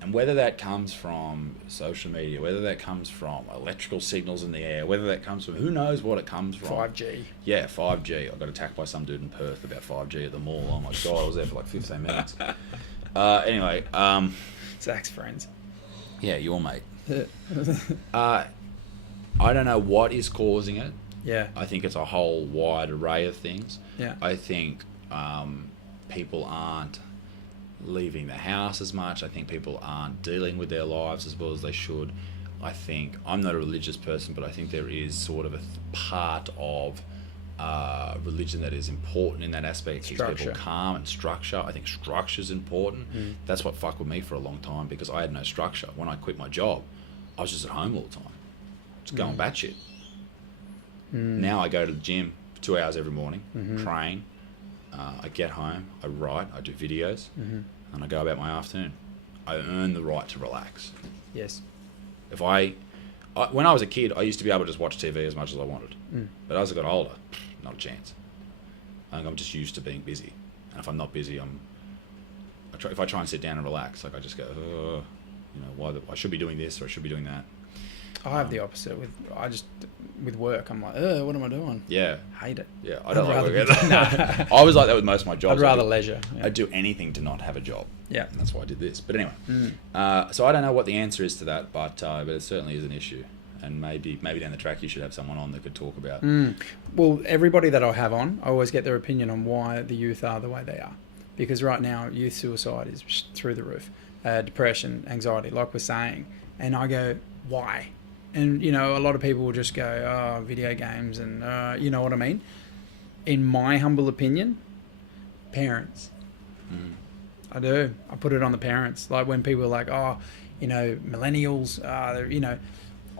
And whether that comes from social media, whether that comes from electrical signals in the air, whether that comes from, who knows what it comes from. 5G. Yeah, 5G. I got attacked by some dude in Perth about 5G at the mall. Oh my God, I was there for like 15 minutes. Anyway. Zach's friends. Yeah, your mate. I don't know what is causing it. Yeah. I think it's a whole wide array of things. Yeah. I think people aren't leaving the house as much. I think people aren't dealing with their lives as well as they should. I think, I'm not a religious person, but I think there is sort of a part of religion that is important in that aspect. Keeps people calm, and structure. I think structure is important. That's what fucked with me for a long time, because I had no structure. When I quit my job, I was just at home all the time, just going batshit. Now I go to the gym for 2 hours every morning, train. I get home, I write, I do videos, and I go about my afternoon. I earn the right to relax. Yes. If when I was a kid, I used to be able to just watch TV as much as I wanted. But as I got older, not a chance. I think I'm just used to being busy. And if I'm not busy, if I try and sit down and relax, like, I just go, you know, I should be doing this, or I should be doing that. I have the opposite with work. I'm like, what am I doing? Yeah. Hate it. Yeah, I don't like rather work either. I was like that with most of my jobs. I'd rather leisure. Yeah. I'd do anything to not have a job. Yeah. And that's why I did this. But anyway, so I don't know what the answer is to that, but it certainly is an issue. And maybe down the track you should have someone on that could talk about. Well, everybody that I have on, I always get their opinion on why the youth are the way they are. Because right now, youth suicide is through the roof. Depression, anxiety, like we're saying. And I go, why? And, you know, a lot of people will just go, video games and, you know what I mean? In my humble opinion, parents. I do. I put it on the parents. Like when people are like, oh, millennials,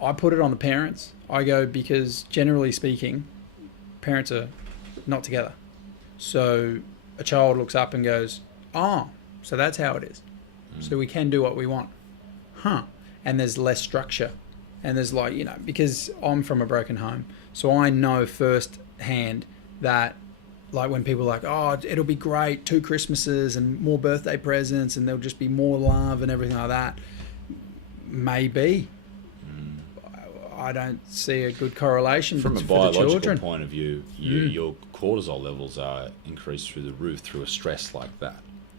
I put it on the parents. I go, because generally speaking, parents are not together. So a child looks up and goes, oh, so that's how it is. So we can do what we want. Huh. And there's less structure. And there's because I'm from a broken home. So I know firsthand that when people are like, oh, it'll be great, 2 Christmases and more birthday presents and there'll just be more love and everything like that. Maybe. I don't see a good correlation from a for the children. biological point of view. Your cortisol levels are increased through the roof through a stress like that.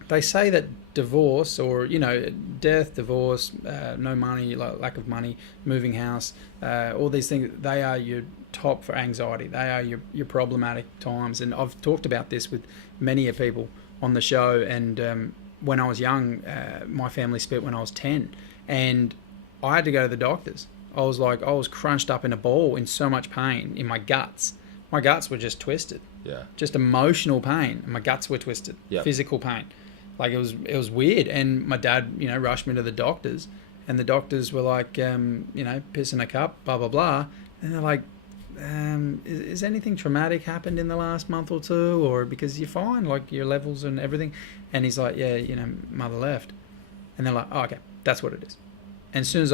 They say that divorce or death, divorce, no money, lack of money, moving house, all these things, they are your top for anxiety. They are your problematic times. And I've talked about this with many people on the show. And when I was young, my family split when I was 10, and I had to go to the doctors. I was crunched up in a ball in so much pain in my guts. My guts were just twisted. Yeah. Just emotional pain. And my guts were twisted. Yep. Physical pain. It was weird. And my dad, rushed me to the doctors, and the doctors were like, piss in a cup, blah, blah, blah. And they're like, is anything traumatic happened in the last month or two? Or because you're fine, your levels and everything. And he's like, yeah, mother left. And they're like, oh, okay, that's what it is. And as soon as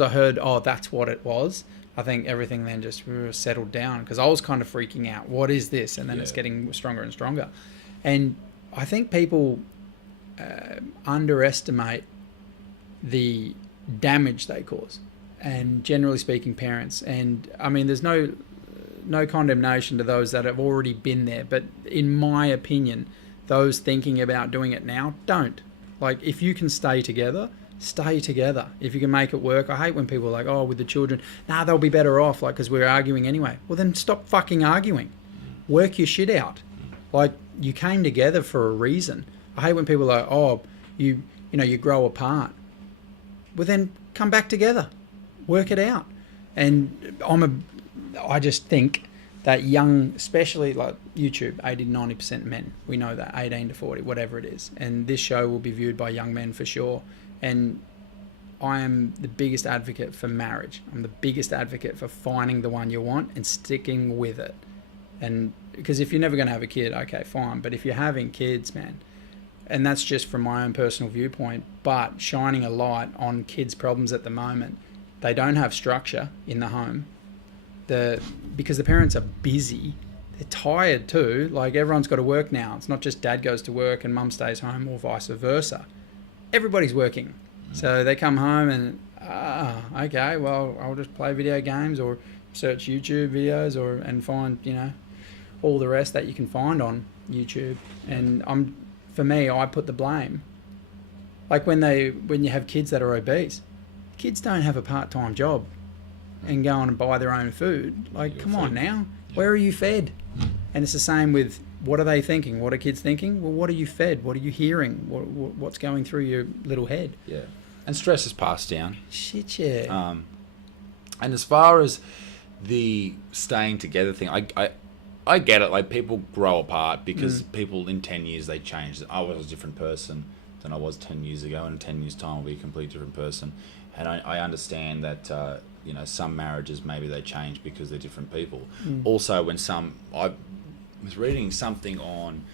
I heard, oh, that's what it was, I think everything then just settled down, because I was kind of freaking out. What is this? And then it's getting stronger and stronger. And I think people underestimate the damage they cause, and generally speaking, parents. And I mean, there's no condemnation to those that have already been there, but in my opinion, those thinking about doing it now, don't. If you can stay together. If you can make it work. I hate when people are like, oh, with the children, they'll be better off, because we're arguing anyway. Well, then stop fucking arguing. Work your shit out. You came together for a reason. I hate when people are like, oh, you grow apart. Well, then come back together. Work it out. And I just think that young, especially YouTube, 80-90% men. We know that, 18 to 40, whatever it is. And this show will be viewed by young men for sure. And I am the biggest advocate for marriage. I'm the biggest advocate for finding the one you want and sticking with it. And because if you're never going to have a kid, okay, fine. But if you're having kids, man, and that's just from my own personal viewpoint, but shining a light on kids' problems at the moment, they don't have structure in the home. Because the parents are busy, they're tired too. Everyone's got to work now. It's not just dad goes to work and mum stays home, or vice versa. Everybody's working. So they come home and, okay, well, I'll just play video games or search YouTube videos and find, all the rest that you can find on YouTube. And for me, I put the blame. When you have kids that are obese, kids don't have a part-time job and go on and buy their own food. Come on now. Where are you fed? And it's the same with, what are they thinking? What are kids thinking? Well, what are you fed? What are you hearing? What's going through your little head? Yeah. And stress is passed down. Shit, yeah. And as far as the staying together thing, I get it. People grow apart because people in 10 years, they change. I was a different person than I was 10 years ago, and in 10 years' time, I'll be a completely different person. And I understand that, some marriages, maybe they change because they're different people. Also, when I was reading something on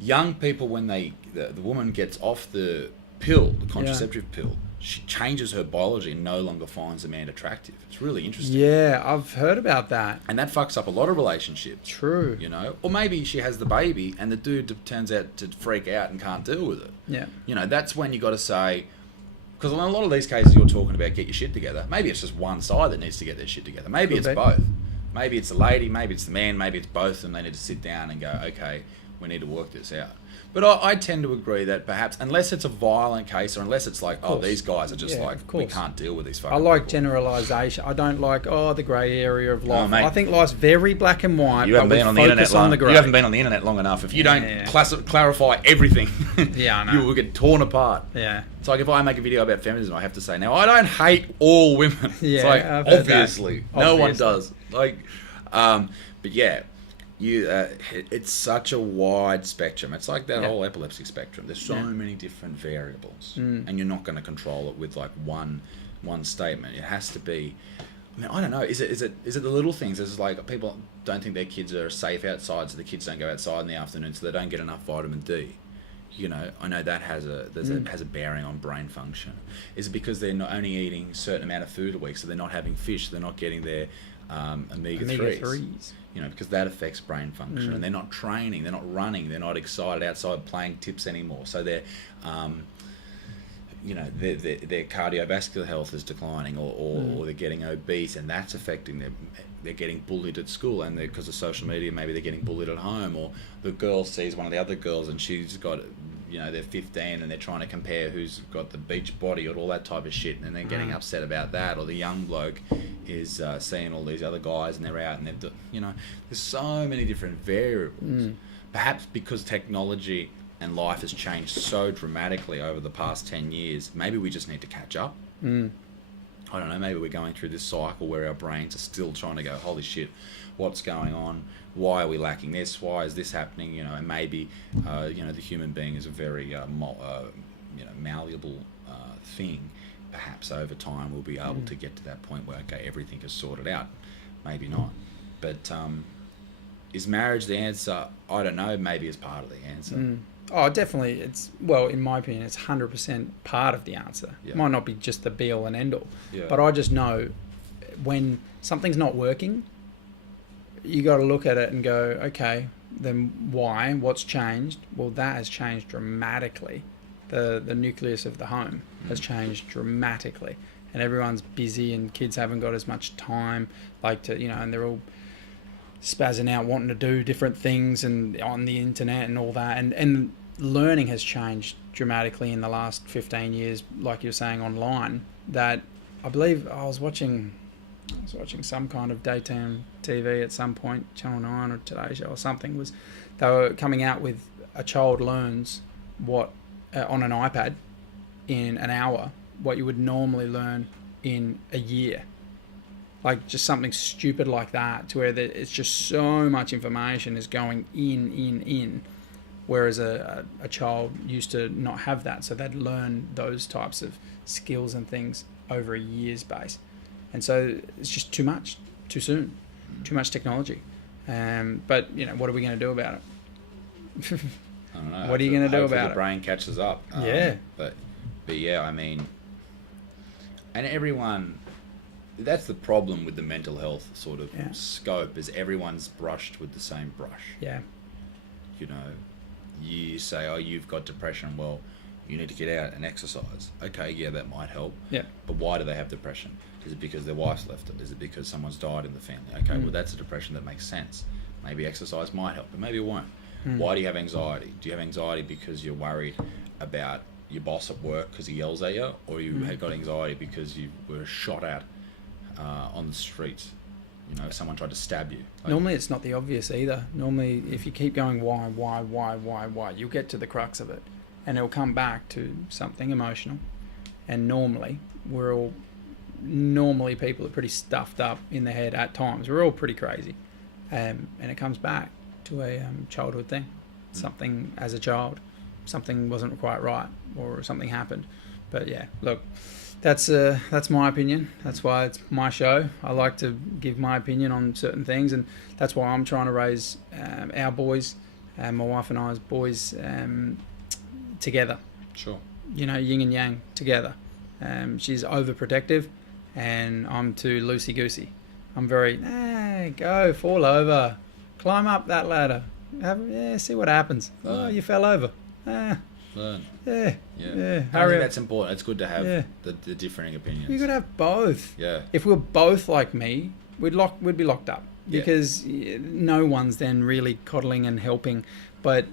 young people, when the woman gets off the pill, the contraceptive pill, she changes her biology and no longer finds a man attractive. It's really interesting. Yeah, I've heard about that. And that fucks up a lot of relationships. True. Or maybe she has the baby and the dude turns out to freak out and can't deal with it. Yeah. That's when you got to say, because in a lot of these cases you're talking about, get your shit together. Maybe it's just one side that needs to get their shit together. Maybe it's both. Maybe it's the lady, maybe it's the man, maybe it's both, and they need to sit down and go, okay, we need to work this out. But I tend to agree that perhaps, unless it's a violent case, or unless it's these guys are just we can't deal with these fucking people. Generalisation. I don't like, the grey area of life. I think life's very black and white. You haven't been on the internet long. You haven't been on the internet long enough. If you don't clarify everything, I know. You will get torn apart. Yeah. It's if I make a video about feminism, I have to say, now, I don't hate all women. Yeah, it's obviously. No one does. But yeah, It's such a wide spectrum. It's like that whole epilepsy spectrum. There's so many different variables, and you're not going to control it with like one statement. It has to be. I mean, I don't know. Is it the little things? It's like people don't think their kids are safe outside, so the kids don't go outside in the afternoon, so they don't get enough vitamin D. You know, I know that has a bearing on brain function. Is it because they're not only eating a certain amount of food a week, so they're not having fish, they're not getting their omega-3s? You know, because that affects brain function, and they're not training, they're not running, they're not excited outside playing tips anymore. So they're, their cardiovascular health is declining, or they're getting obese, and that's affecting them. They're getting bullied at school, and because of social media, maybe they're getting bullied at home, or the girl sees one of the other girls and she's got, they're 15 and they're trying to compare who's got the beach body or all that type of shit, and they're getting upset about that. Or the young bloke is seeing all these other guys and they're out and they've, there's so many different variables. Perhaps because technology and life has changed so dramatically over the past 10 years, maybe we just need to catch up. I don't know, maybe we're going through this cycle where our brains are still trying to go, holy shit, what's going on? Why are we lacking this? Why is this happening? And maybe, the human being is a very, malleable thing. Perhaps over time we'll be able to get to that point where, okay, everything is sorted out. Maybe not. But is marriage the answer? I don't know. Maybe it's part of the answer. Oh, definitely. In my opinion, it's 100% part of the answer. It might not be just the be-all and end-all. But I just know when something's not working, you got to look at it and go, okay, then why? What's changed? Well, that has changed dramatically. The nucleus of the home has changed dramatically. And everyone's busy and kids haven't got as much time, and they're all spazzing out wanting to do different things and on the internet and all that, and learning has changed dramatically in the last 15 years, like you're saying, online. That I believe I was watching some kind of daytime TV at some point, Channel 9 or Today Show or something, they were coming out with a child learns what on an iPad in an hour what you would normally learn in a year. Like just something stupid like that, to where it's just so much information is going in, whereas a child used to not have that, so they'd learn those types of skills and things over a year's base. And so it's just too much, too soon, too much technology. But what are we going to do about it? I don't know. What are you going to do about it? The brain catches up. But yeah, I mean, and everyone. That's the problem with the mental health sort of scope, is everyone's brushed with the same brush. Yeah. You say, oh, you've got depression. Well, you need to get out and exercise. Okay, yeah, that might help. Yeah. But why do they have depression? Is it because their wife's left it? Is it because someone's died in the family? Okay, well, that's a depression that makes sense. Maybe exercise might help, but maybe it won't. Why do you have anxiety? Do you have anxiety because you're worried about your boss at work because he yells at you? Or you had got anxiety because you were shot at on the streets, someone tried to stab you. Normally it's not the obvious either. Normally if you keep going why, you'll get to the crux of it, and it'll come back to something emotional. And normally people are pretty stuffed up in the head at times. We're all pretty crazy, and it comes back to a childhood thing. Something as a child, something wasn't quite right, or something happened. But yeah, look, that's my opinion. That's why it's my show. I like to give my opinion on certain things, and that's why I'm trying to raise our boys, my wife and I's boys, together. Sure. Yin and yang together. She's overprotective, and I'm too loosey-goosey. I'm very, go, fall over, climb up that ladder, see what happens. Oh, you fell over. Learn. Yeah. I think that's important. It's good to have the differing opinions. You could have both. Yeah. If we were both like me, we'd be locked up, because no one's then really coddling and helping. But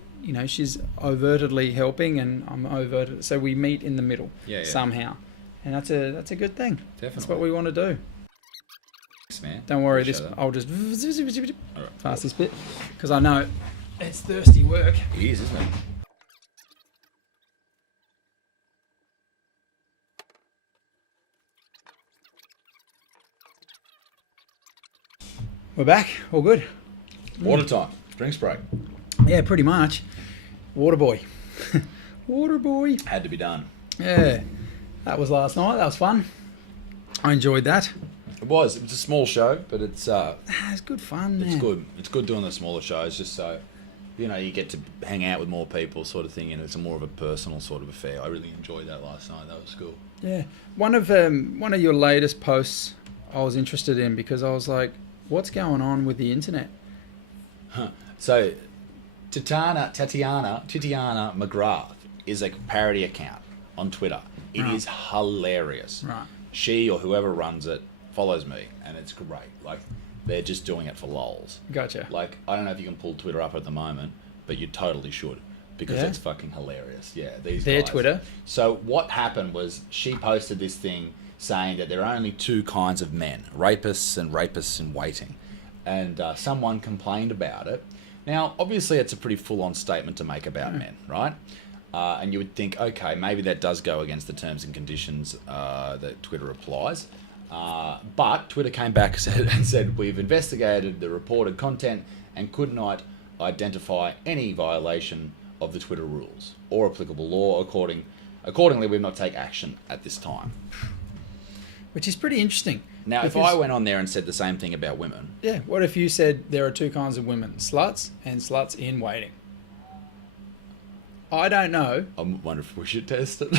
she's overtly helping, and I'm overtly. So we meet in the middle somehow, and that's a good thing. Definitely. That's what we want to do. Thanks, man. Don't worry. Appreciate I'll just Alright. pass this bit, because I know it's thirsty work. It is, isn't it? We're back. All good. Water time. Drinks break. Yeah, pretty much. Water boy. Water boy. Had to be done. Yeah. That was last night. That was fun. I enjoyed that. It was. It was a small show, but it's It's good fun. it's man. good. It's good doing the smaller shows, just so you get to hang out with more people, sort of thing, and it's a more of a personal sort of affair. I really enjoyed that last night. That was cool. Yeah. One of your latest posts I was interested in because I was like, what's going on with the internet? So, Tatiana McGrath is a parody account on Twitter. It is hilarious. Right. She or whoever runs it follows me, and it's great. Like, they're just doing it for lols. Gotcha. Like, I don't know if you can pull Twitter up at the moment, but you totally should, because Yeah? it's fucking hilarious. Yeah, these Their guys. Twitter? So what happened was she posted this thing saying that there are only two kinds of men, rapists in waiting. And someone complained about it. Now, obviously, it's a pretty full-on statement to make about men, right? And you would think, okay, maybe that does go against the terms and conditions that Twitter applies. But Twitter came back and said, we've investigated the reported content and could not identify any violation of the Twitter rules or applicable law. Accordingly, we've not take action at this time. Which is pretty interesting. Now, if I went on there and said the same thing about women... Yeah, what if you said there are two kinds of women, sluts and sluts in waiting? I don't know. I wonder if we should test it.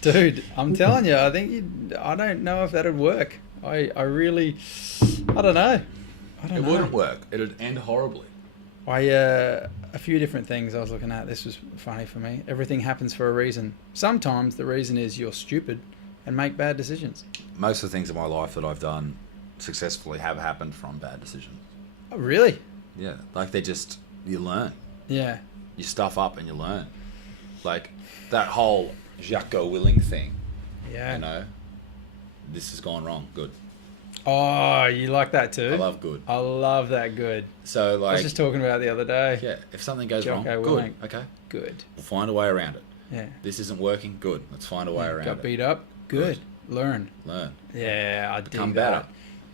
Dude, I'm telling you, I don't know if that'd work. I don't know. It wouldn't work. It'd end horribly. A few different things I was looking at. This was funny for me. Everything happens for a reason. Sometimes the reason is you're stupid and make bad decisions. Most of the things in my life that I've done successfully have happened from bad decisions. Oh, really? Yeah, like you learn. Yeah. You stuff up and you learn. Like that whole Jacko Willing thing. Yeah. You know, this has gone wrong. Good. Oh, you like that too? I love good. I love that good. So I like, was just talking about it the other day. yeah, if something goes wrong, Jacko good. Willing. Okay, Good. we'll find a way around it. Yeah. This isn't working. Good. Let's find a way around Got it. beat up. Good. Learn. Learn. Yeah, I dig Become that. better.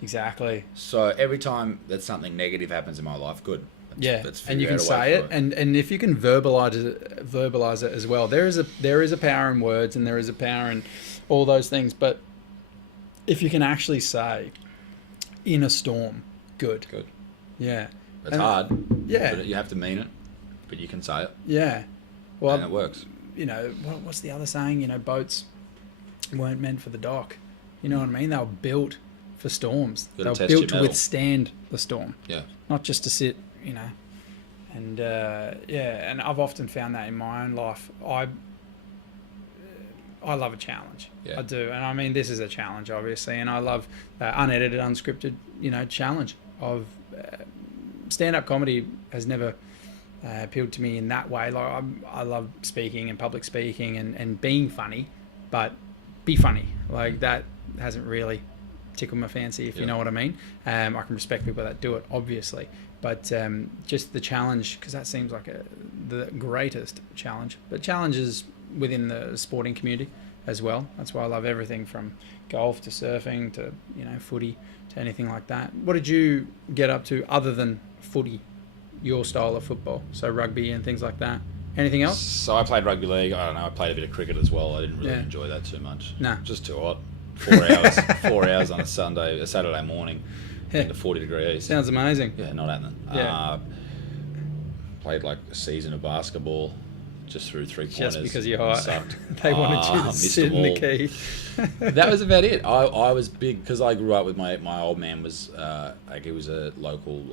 Exactly. So every time that something negative happens in my life, good. Let's And you figure can out a way say for it, and if you can verbalize it as well. There is a power in words, and there is a power in all those things. But if you can actually say, "In a storm," good. Good. Yeah. It's hard. Yeah. But you have to mean it. But you can say it. Yeah. Well, And it works. you know, what's the other saying? You know, boats weren't meant for the dock. You know what I mean? They were built for storms. They Gotta were test built your to metal. withstand the storm, Yeah. not just to sit, you know. And and I've often found that in my own life. I love a challenge. Yeah. I do, and I mean this is a challenge, obviously, and I love unedited, unscripted, challenge of stand-up comedy has never appealed to me in that way. Like I love speaking and public speaking and being funny, but be funny like that hasn't really tickled my fancy, if you know what I mean. I can respect people that do it, obviously, but just the challenge, because that seems like the greatest challenge. But challenges within the sporting community as well. That's why I love everything from golf to surfing to footy to anything like that. What did you get up to other than footy, your style of football? So rugby and things like that. Anything else? So I played rugby league. I don't know. I played a bit of cricket as well. I didn't really enjoy that too much. Nah. Just too hot. 4 hours. 4 hours on a Saturday morning, into 40 degrees. Sounds amazing. Yeah, not happening. Yeah. Played like a season of basketball. Just threw 3-pointers. Just because you're hot. Sucked. They wanted you to missed sit them in the all. key. That was about it. I was big because I grew up with my old man was he was a local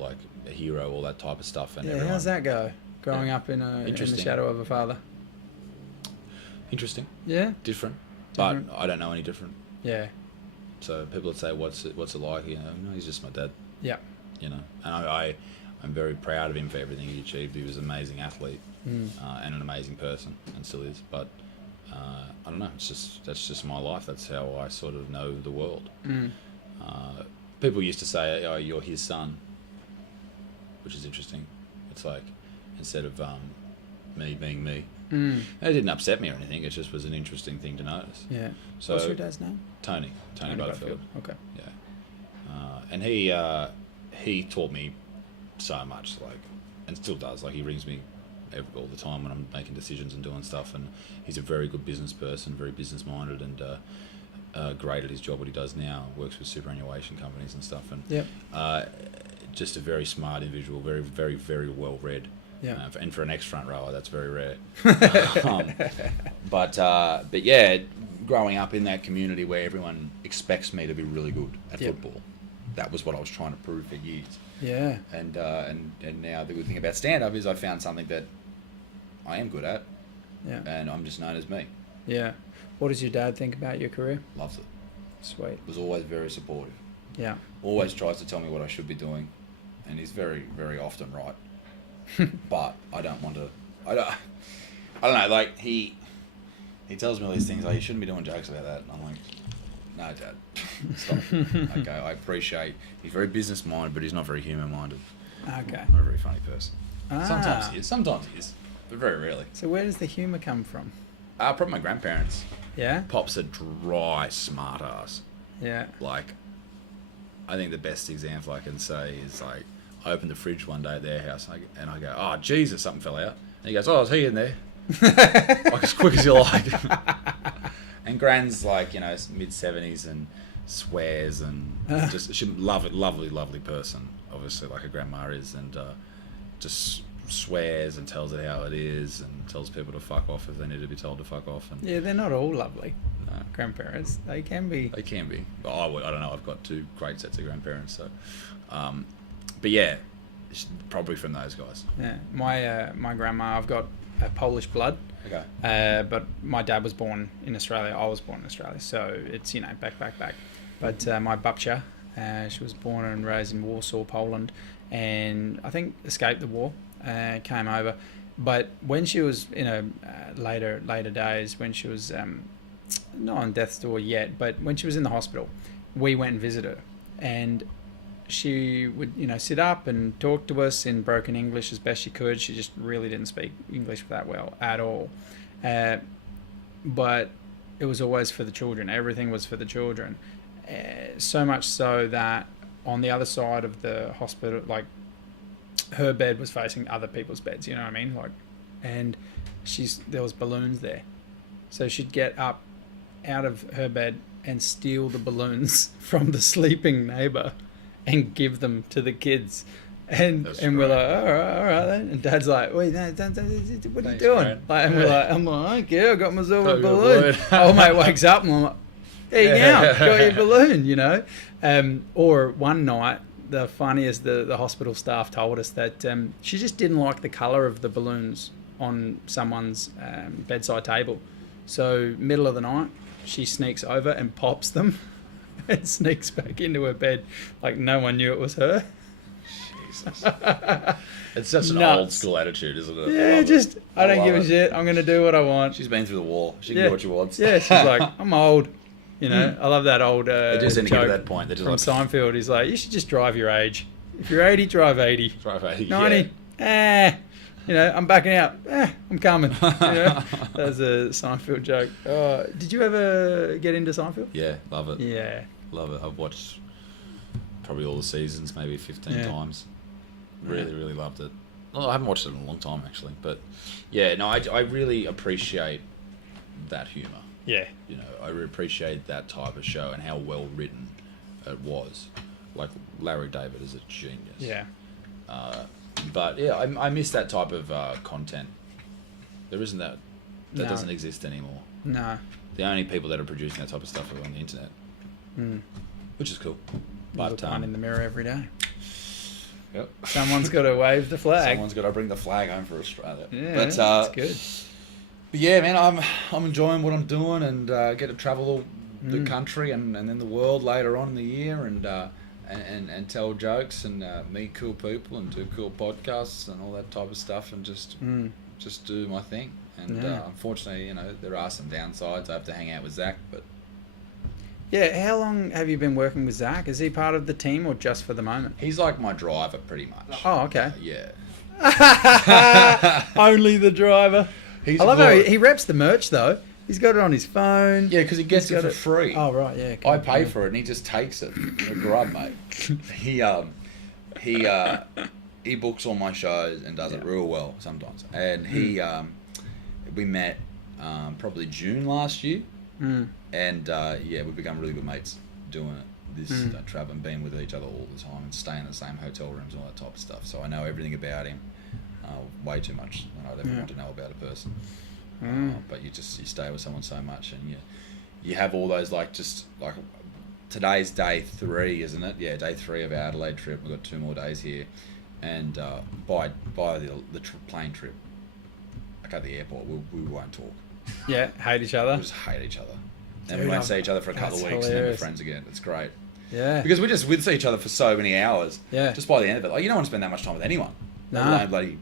a hero, all that type of stuff. And everyone, how's that go? Growing up in the shadow of a father. Interesting. Yeah. Different. But I don't know any different. Yeah. So people would say, "What's it like?" No, he's just my dad. Yeah. And I'm very proud of him for everything he achieved. He was an amazing athlete and an amazing person, and still is. But I don't know. That's just my life. That's how I sort of know the world. People used to say, "Oh, you're his son," which is interesting. It's like instead of me being me. It didn't upset me or anything. It just was an interesting thing to notice. Yeah. So what's your dad's name? Tony Butterfield. Okay. Yeah. And he taught me so much, like, and still does. Like, he rings me all the time when I'm making decisions and doing stuff, and he's a very good business person, very business minded, and great at his job, what he does now. Works with superannuation companies and stuff, and just a very smart individual, very, very, very well read. Yeah, and for an ex-front rower, that's very rare. But yeah, growing up in that community where everyone expects me to be really good at football, that was what I was trying to prove for years. Yeah. And now the good thing about stand-up is I found something that I am good at. Yeah. And I'm just known as me. Yeah. What does your dad think about your career? Loves it. Sweet. Was always very supportive. Yeah. Always tries to tell me what I should be doing, and he's very, very often right. But I don't want to. I don't know. Like he tells me all these things. Like, you shouldn't be doing jokes about that. And I'm like, no, Dad, stop. Okay, I appreciate. He's very business minded, but he's not very human minded. Okay. Not a very funny person. Sometimes he is. Sometimes he is, but very rarely. So where does the humour come from? Probably my grandparents. Yeah. Pop's a dry, smart ass. Yeah. Like, I think the best example I can say is, like, I opened the fridge one day at their house and I go, oh, Jesus, something fell out. And he goes, oh, is he in there? Like, as quick as you like. And Gran's, like, you know, mid-70s and swears and just, she lovely person, obviously, like a grandma is, and just swears and tells it how it is and tells people to fuck off if they need to be told to fuck off. And yeah, they're not all lovely. No. Grandparents, they can be. They can be. But I don't know, I've got 2 great sets of grandparents, so... but yeah, probably from those guys. Yeah, my grandma, I've got Polish blood. Okay. But my dad was born in Australia. I was born in Australia, so it's, you know, back. But my babcia, she was born and raised in Warsaw, Poland, and I think escaped the war, came over. But when she was in a later days, when she was not on death's door yet, but when she was in the hospital, we went and visited her, and she would, you know, sit up and talk to us in broken English as best she could. She just really didn't speak English that well at all. But it was always for the children. Everything was for the children. So much so that on the other side of the hospital, like, her bed was facing other people's beds, you know what I mean? Like, and there was balloons there. So she'd get up out of her bed and steal the balloons from the sleeping neighbour and give them to the kids. And we're like, all right then. And Dad's like, wait, no, what are you doing? Like, and I'm like, I don't care, I got myself a balloon. Old mate wakes up and I'm like, there you go, got your balloon, you know. Or one night, the funniest, the hospital staff told us that she just didn't like the colour of the balloons on someone's bedside table. So middle of the night, she sneaks over and pops them and sneaks back into her bed like no one knew it was her. Jesus. It's such an old school attitude, isn't it? Yeah, I don't give a shit. I'm going to do what I want. She's been through the war. She can do what she wants. Yeah, she's like, I'm old. You know, I love that old they just joke get to that point. from Seinfeld. He's like, you should just drive your age. If you're 80, drive 80. Drive 80, 90, you know, I'm backing out. I'm coming. You know? That's a Seinfeld joke. Did you ever get into Seinfeld? Yeah, love it. Yeah. Love it. I've watched probably all the seasons, maybe 15 times. Really, really loved it. Well, I haven't watched it in a long time, actually. But, yeah, no, I really appreciate that humour. Yeah. You know, I appreciate that type of show and how well written it was. Like, Larry David is a genius. Yeah. But, yeah, I miss that type of content. There isn't that. That doesn't exist anymore. No. The only people that are producing that type of stuff are on the internet. Which is cool. But look one in the mirror every day. Yep. Someone's got to wave the flag. Someone's got to bring the flag home for Australia. Yeah, but, that's good. But yeah, man, I'm enjoying what I'm doing and get to travel the country and then the world later on in the year and tell jokes and meet cool people and do cool podcasts and all that type of stuff and just do my thing. And unfortunately, you know, there are some downsides. I have to hang out with Zach, but... Yeah, how long have you been working with Zach? Is he part of the team or just for the moment? He's like my driver, pretty much. Oh, okay. Yeah. Only the driver. I love how he reps the merch, though. He's got it on his phone. Yeah, because he gets it for free. Oh, right, yeah. I pay for it, and he just takes it. A grub, mate. He's he books all my shows and does it real well sometimes. And he, we met probably June last year, and we've become really good mates doing this travel and being with each other all the time and staying in the same hotel rooms and all that type of stuff. So I know everything about him, way too much than I'd ever want to know about a person. But you stay with someone so much, and you have all those today's day 3, isn't it? Yeah, day 3 of our Adelaide trip. We've got 2 more days here, and by the plane trip, like at the airport, we won't talk. Yeah, hate each other. We just hate each other, and we won't see each other for a couple of weeks, and then we're friends again. It's great. Yeah, because we'd see each other for so many hours. Yeah, just by the end of it, like you don't want to spend that much time with anyone. No, bloody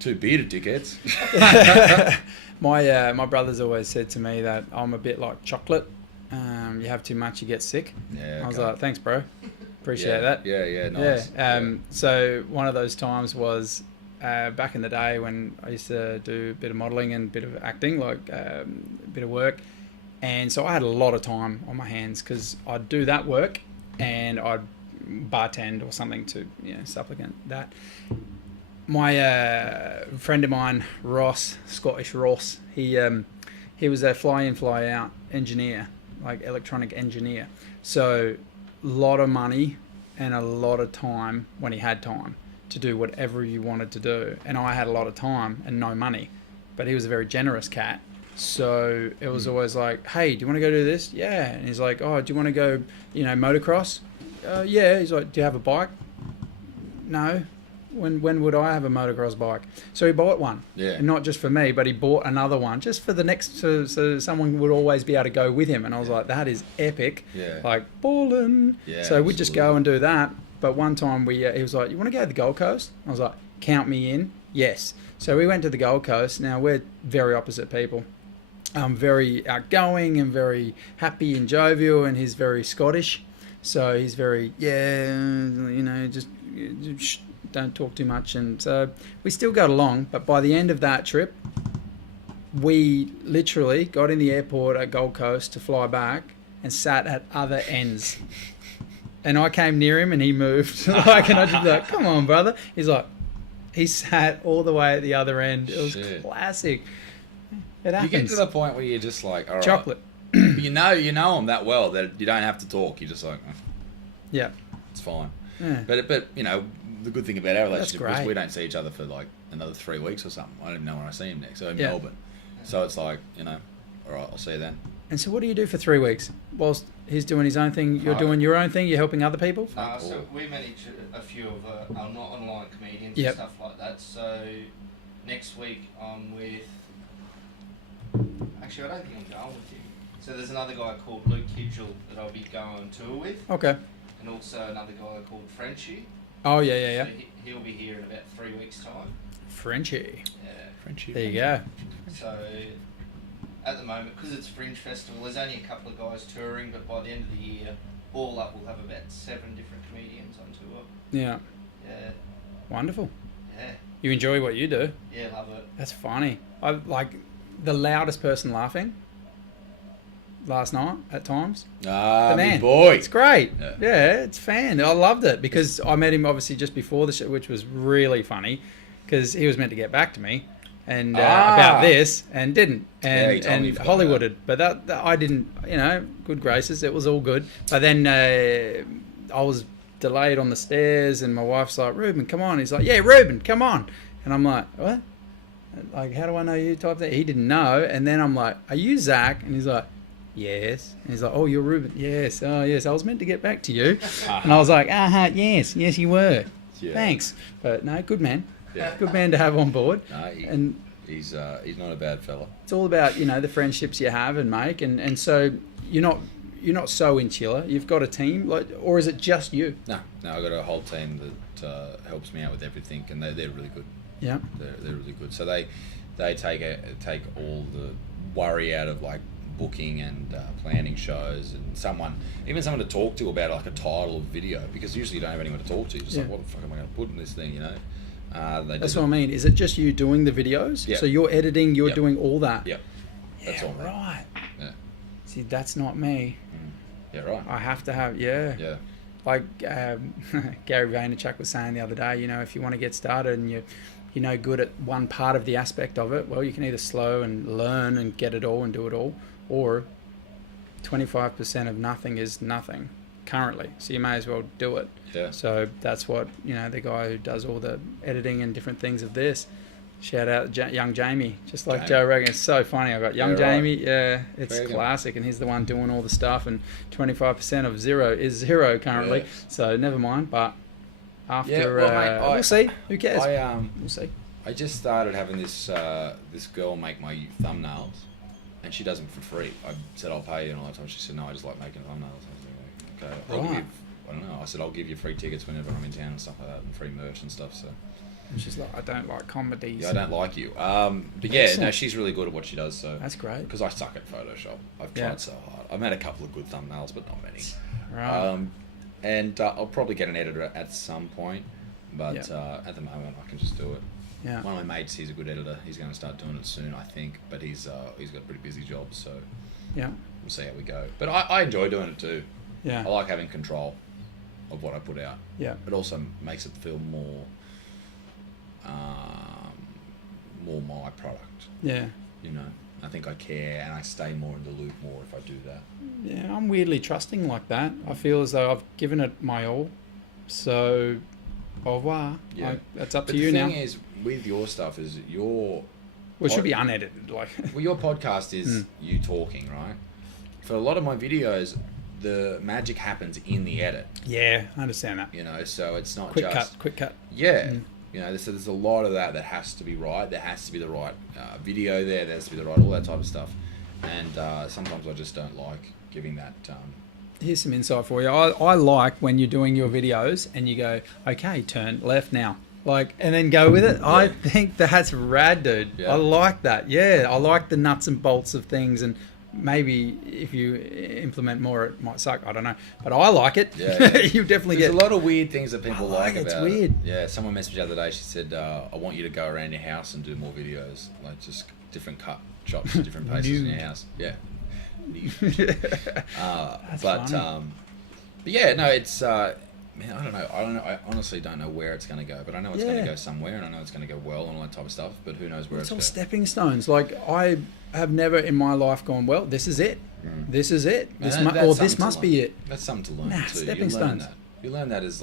2 bearded dickheads. My brother's always said to me that I'm a bit like chocolate. You have too much, you get sick. Yeah, I was like, thanks, bro. Appreciate that. Yeah, nice. So one of those times was back in the day when I used to do a bit of modelling and a bit of acting, like a bit of work. And so I had a lot of time on my hands because I'd do that work and I'd bartend or something to supplement that. My friend of mine, Ross, Scottish Ross, he was a fly-in, fly-out engineer, like electronic engineer. So a lot of money and a lot of time when he had time to do whatever you wanted to do. And I had a lot of time and no money, but he was a very generous cat. So it was always like, hey, do you want to go do this? Yeah. And he's like, oh, do you want to go, motocross? Yeah. He's like, do you have a bike? No. When would I have a motocross bike? So he bought one. Yeah. And not just for me, but he bought another one just for the next, so someone would always be able to go with him. And I was like, that is epic. Yeah. Like, ballin'. Yeah, so we'd just go and do that. But one time he was like, you want to go to the Gold Coast? I was like, count me in. Yes. So we went to the Gold Coast. Now, we're very opposite people. I'm very outgoing and very happy and jovial, and he's very Scottish. So he's very, just don't talk too much. And so we still got along. But by the end of that trip, we literally got in the airport at Gold Coast to fly back and sat at other ends. And I came near him and he moved. And I just be like, come on, brother. He's like, he sat all the way at the other end. It was classic. It happens. You get to the point where you're just like, all right. Chocolate. you know him that well that you don't have to talk. You're just like, yeah, it's fine. Yeah. But the good thing about our relationship is we don't see each other for like another 3 weeks or something. I don't even know when I see him next. So in Melbourne. So it's like, all right, I'll see you then. And so what do you do for 3 weeks? Whilst he's doing his own thing, you're doing your own thing, you're helping other people? So we manage a few of our not online comedians and stuff like that. So next week I'm with... Actually, I don't think I'm going with him. So there's another guy called Luke Kidgel that I'll be going on tour with. Okay. And also another guy called Frenchie. Oh, yeah. So he'll be here in about 3 weeks' time. Frenchie. Yeah. Frenchie. There you go. So at the moment, because it's Fringe Festival, there's only a couple of guys touring, but by the end of the year, all up, we'll have about 7 different comedians on tour. Yeah. Yeah. Wonderful. Yeah. You enjoy what you do? Yeah, love it. That's funny. I like the loudest person laughing last night at times. Ah, man, boy. It's great. Yeah, it's fan. I loved it because I met him obviously just before the show, which was really funny because he was meant to get back to me and about this and didn't. And Hollywooded. But that I didn't, good graces. It was all good. But then I was delayed on the stairs and my wife's like, Ruben, come on. He's like, yeah, Ruben, come on. And I'm like, what? Like, how do I know you type that? He didn't know. And then I'm like, are you Zach? And he's like, yes. And he's like, oh, you're Ruben. Yes. Oh, yes. I was meant to get back to you. And I was like, yes. Yes, you were. Yeah. Thanks. But no, good man. Yeah. Good man to have on board. No, he's not a bad fella. It's all about, the friendships you have and make. And so you're not so insular. You've got a team, or is it just you? No, I've got a whole team that helps me out with everything, and they're really good. Yeah, they're really good. So they take all the worry out of like booking and planning shows, and someone to talk to about like a title of video, because usually you don't have anyone to talk to. You're just like, what the fuck am I going to put in this thing? That's what I mean. Is it just you doing the videos? Yep. So you're editing, you're doing all that. Yep. That's all right. Yeah. See, that's not me. Yeah, right. I have to have. Yeah. like Gary Vaynerchuk was saying the other day, you know, if you want to get started and you're no good at one part of the aspect of it, well, you can either slow and learn and get it all and do it all, or 25% of nothing is nothing currently. So you may as well do it. Yeah. So that's what, you know, the guy who does all the editing and different things of this, shout out young Jamie, just like Joe Rogan. It's so funny. I got young Jamie. Right. Yeah, it's classic. And he's the one doing all the stuff. And 25% of zero is zero currently. Yeah. So never mind. But after, mate, we'll see. Who cares? We'll see. I just started having this girl make my thumbnails, and she does them for free. I said, I'll pay you, and all that time she said, no, I just like making thumbnails. I was like, okay, I don't know. I said, I'll give you free tickets whenever I'm in town and stuff like that, and free merch and stuff. So. And she's like, I don't like comedies. Yeah, I don't like you. But yeah, no, she's really good at what she does. So that's great. Because I suck at Photoshop. I've tried so hard. I've made a couple of good thumbnails, but not many. Right. And I'll probably get an editor at some point, but at the moment I can just do it. Yeah. One of my mates, he's a good editor. He's going to start doing it soon, I think. But he's got a pretty busy job, so we'll see how we go. But I enjoy doing it too. Yeah. I like having control of what I put out. Yeah. It also makes it feel more my product. Yeah. You know, I think I care and I stay more in the loop more if I do that. Yeah, I'm weirdly trusting like that. I feel as though I've given it my all. So, au revoir. Yeah. That's up to you now. The thing is, with your stuff, is your... Well, it should be unedited. Like. Well, your podcast is you talking, right? For a lot of my videos, the magic happens in the edit. Yeah, I understand that. You know, so it's not quick cut. Yeah. You know, so there's a lot of that has to be right. There has to be the right video there. There has to be the right, all that type of stuff. And sometimes I just don't like giving that... Here's some insight for you. I like when you're doing your videos and you go, okay, turn left now. Like, and then go with it. Yeah. I think that's rad, dude. Yeah. I like that. Yeah, I like the nuts and bolts of things, and maybe if you implement more, it might suck. I don't know, but I like it. Yeah. You definitely There's a lot of weird things that people like about it. It's weird. Yeah, someone messaged me the other day. She said, "I want you to go around your house and do more videos, like just different cut shots, different places in your house." Yeah. But yeah, no, it's. Man, I don't know. I honestly don't know where it's going to go, but I know it's going to go somewhere, and I know it's going to go well and all that type of stuff. But who knows where it's all going? Stepping stones. Like I have never in my life gone, well, this is it. This is it. This must be it. That's something to learn too. Stepping stones. You learn that as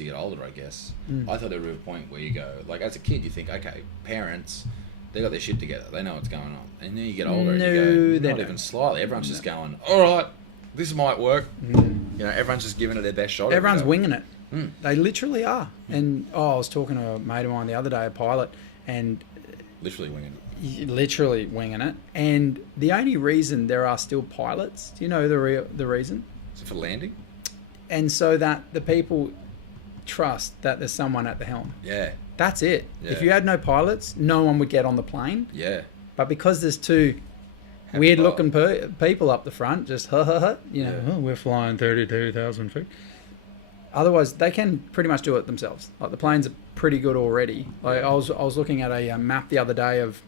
you get older, I guess. I thought there was a point where you go, like as a kid, you think, okay, parents, they got their shit together, they know what's going on, and then you get older and you go, not even slightly. Everyone's just going, all right, this might work. You know, everyone's just giving it their best shot. Everyone's winging it. They literally are. And I was talking to a mate of mine the other day, a pilot, and literally winging it. And the only reason there are still pilots, do you know the reason? Is it for landing? And so that the people trust that there's someone at the helm. Yeah. That's it. Yeah. If you had no pilots, no one would get on the plane. Yeah. But because there's two weird-looking people up the front, just you know, we're flying 32,000 feet. Otherwise, they can pretty much do it themselves. Like the planes are pretty good already. Like I was looking at a map the other day of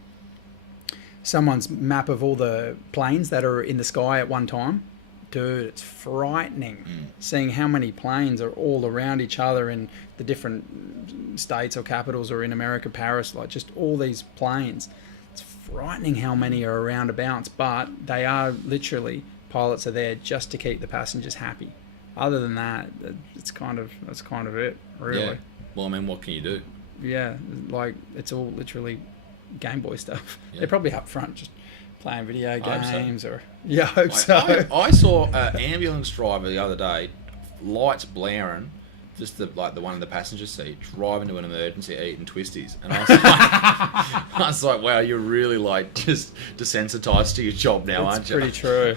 someone's map of all the planes that are in the sky at one time. Dude, it's frightening seeing how many planes are all around each other in the different states or capitals, or in America, Paris, like just all these planes. It's frightening how many are around abouts, but they are literally, pilots are there just to keep the passengers happy. Other than that, that's kind of it, really. Yeah. Well, I mean, what can you do? Yeah, like it's all literally Game Boy stuff. Yeah. They're probably up front just playing video games, or I hope so. I saw an ambulance driver the other day, lights blaring, just the one in the passenger seat, driving to an emergency, eating twisties, and I was like, wow, you're really like just desensitized to your job now, aren't you? It's pretty true.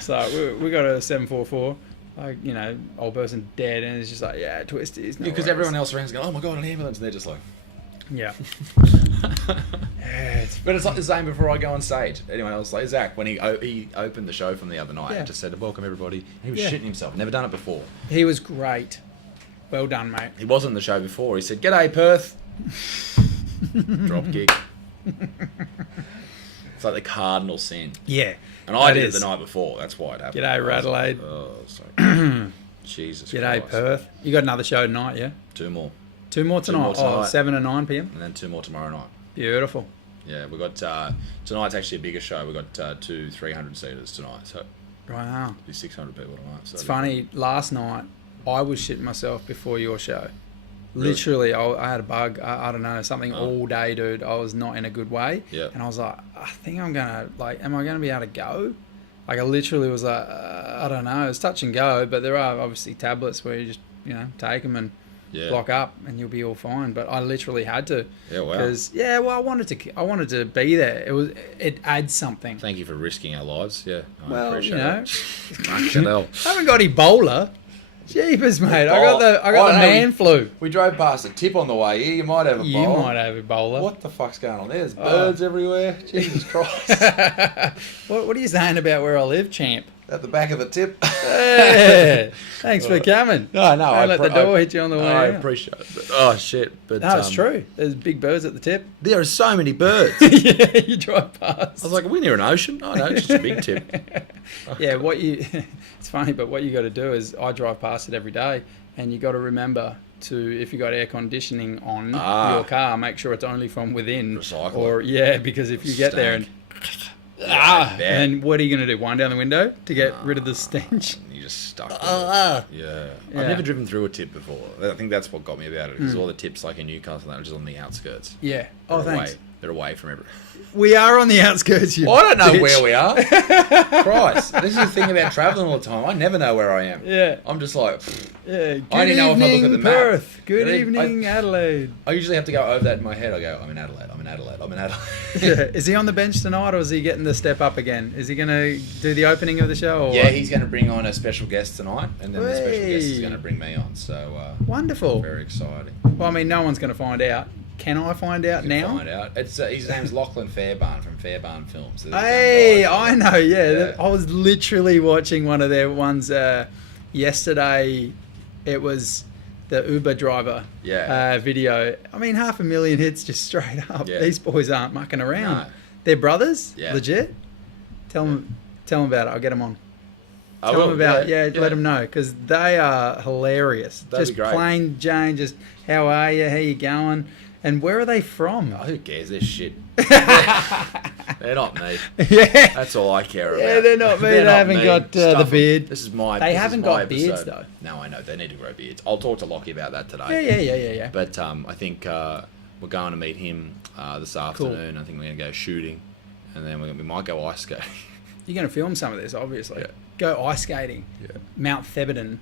So we got a 744. Like, you know, old person dead, and it's just like, yeah, twisties. No because everyone else around is going, oh my god, an ambulance, and they're just like, yeah. But it's like the same before I go on stage. Anyone else, like Zach, when he opened the show from the other night and just said, welcome everybody, and he was shitting himself. Never done it before. He was great. Well done, mate. He wasn't on the show before. He said, g'day, Perth. Drop kick. It's like the cardinal sin. Yeah. And I did it the night before. That's why it happened. G'day, Radelaide. Oh, sorry. Jesus G'day, Christ. Perth. You got another show tonight, yeah? 2 more. Two more tonight. more tonight. 7 and 9 p.m. And then 2 more tomorrow night. Beautiful. Yeah, we got tonight's actually a bigger show. We got 2 300-seaters tonight, so Wow. it'll be 600 people tonight. So It's funny. Last night, I was shitting myself before your show. Really? Literally, I had a bug. I don't know, something all day, dude. I was not in a good way. Yeah. And I was like, I think I'm gonna am I gonna be able to go? Like, I literally was like, I don't know. It's touch and go, but there are obviously tablets where you just take them and block up, and you'll be all fine. But I literally had to. Yeah, wow. Because well, I wanted to be there. It adds something. Thank you for risking our lives. Yeah, I Well, appreciate you know, it. Fucking hell. I haven't got Ebola. Jeepers, mate. I got the man flu. We drove past a tip on the way here. You might have You might have Ebola. What the fuck's going on? There's birds everywhere. Jesus Christ. What are you saying about where I live, champ? At the back of the tip. Hey, thanks for coming. No, Don't let the door hit you on the way I out. appreciate it. But, oh, shit. But, No, it's true. There's big birds at the tip. There are so many birds. Yeah, you drive past. I was like, are we near an ocean? Oh, no, it's just a big tip. Yeah, it's funny, but what you got to do is I drive past it every day, and you got to remember to, if you got air conditioning on your car, make sure it's only from within. Recycle Because if you get there and and what are you going to do? Wind down the window to get rid of the stench? You just stuck with it. Yeah. I've never driven through a tip before. I think that's what got me about it, because all the tips, like in Newcastle, that are just on the outskirts. Yeah. Oh, thanks. They're away from everything. We are on the outskirts. I don't know where we are. Christ, this is the thing about travelling all the time. I never know where I am. Yeah. I'm just like, yeah. Good I only know if I look at the map. Perth. Good evening, Adelaide. I usually have to go over that in my head. I go, I'm in Adelaide. Yeah. Is he on the bench tonight, or is he getting the step up again? Is he going to do the opening of the show? Or yeah, what? he's going to bring on a special guest tonight, and then the special guest is going to bring me on. So wonderful. Very exciting. Well, I mean, no one's going to find out. Can I find out now? Find out. It's his name's Lachlan Fairbairn from Fairbairn Films. Hey, I know. Yeah, I was literally watching one of their ones yesterday. It was the Uber driver video. I mean, 500,000 hits just straight up. Yeah. These boys aren't mucking around. No. They're brothers. Yeah. Legit. Tell them about it. I'll get them on. I Tell them will, about it. Let them know, because they are hilarious. That'd just be great. plain Jane. Just how are you? How you going? And where are they from? Oh, who cares? They're shit. They're not me. Yeah. That's all I care about. Yeah, they're not me. They haven't got the beard. This is my. They this haven't is my got beards, episode. though. No, I know they need to grow beards. I'll talk to Lockie about that today. Yeah. But I think we're going to meet him this afternoon. I think we're going to go shooting, and then we might go ice skating. You're going to film some of this, obviously. Yeah. Go ice skating. Yeah. Mount Theberton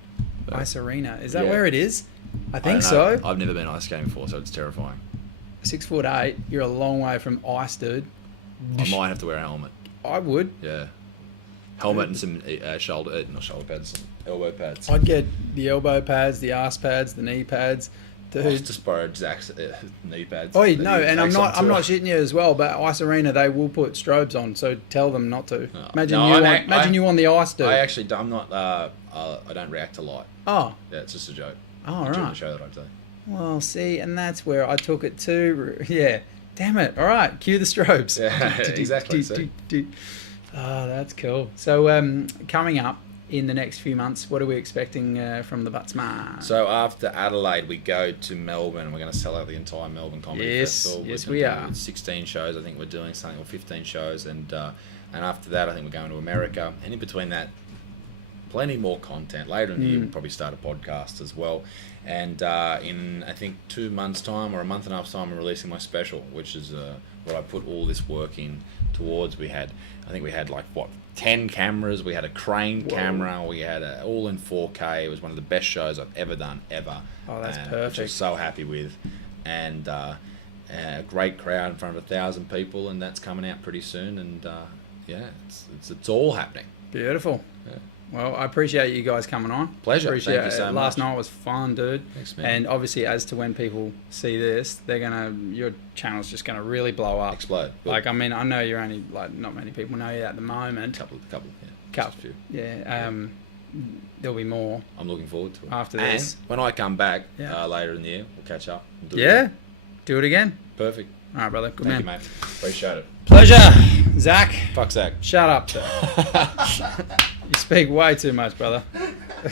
Ice Arena. Is that Yeah. where it is? I I think don't know. so. I've never been ice skating before, so it's terrifying. 6'8". You're a long way from ice, dude. I might have to wear a helmet. I would. Yeah. Helmet and some not shoulder pads, some elbow pads. I'd get the elbow pads, the ass pads, the knee pads. I Dude. just borrowed Zach's knee pads. Oh, that no, he and takes I'm on not tour. shitting you as well, but Ice Arena, they will put strobes on, so tell them not to. Oh. Imagine No, you on the ice, dude. I actually, I'm not. I don't react to light. Oh, Yeah, it's just a joke. oh, During the right. show that I'm doing. Well, see, and that's where I took it to. Yeah, damn it. All right, cue the strobes. Yeah, exactly, see? Oh, that's cool. So, coming up in the next few months, what are we expecting from the Buttsman? So after Adelaide, we go to Melbourne, and we're going to sell out the entire Melbourne Comedy Festival. Yes, We're we gonna are. do 16 shows, I think we're doing something, or 15 shows, and after that, I think we're going to America, and in between that, plenty more content. Later in the year, we'll probably start a podcast as well. And in, I think, 2 months' time, or a month and a half's time, I'm releasing my special, which is what I put all this work in towards. I think we had 10 cameras. We had a crane camera. We had all in 4K. It was one of the best shows I've ever done, ever. Oh, that's Which perfect. I'm so happy with. And a great crowd in front of 1,000 people, and that's coming out pretty soon. And it's all happening. Beautiful. Yeah. Well, I appreciate you guys coming on. Pleasure. Appreciate Thank you so it. much. Last night was fun, dude. Thanks, man. And obviously, as to when people see this, your channel's just gonna really blow up. Explode. Good. Like, I mean, I know you're only not many people know you at the moment. couple, yeah. Couple. Just a few. Yeah. There'll be more. I'm looking forward to it. After and this. when I come back Yeah. later in the year, we'll catch up. And do it Yeah. again. Do it again. Perfect. All right, brother. Good Thank man. you, mate. Appreciate it. Pleasure, Zach. Fuck Zach. Shut up. You speak way too much, brother.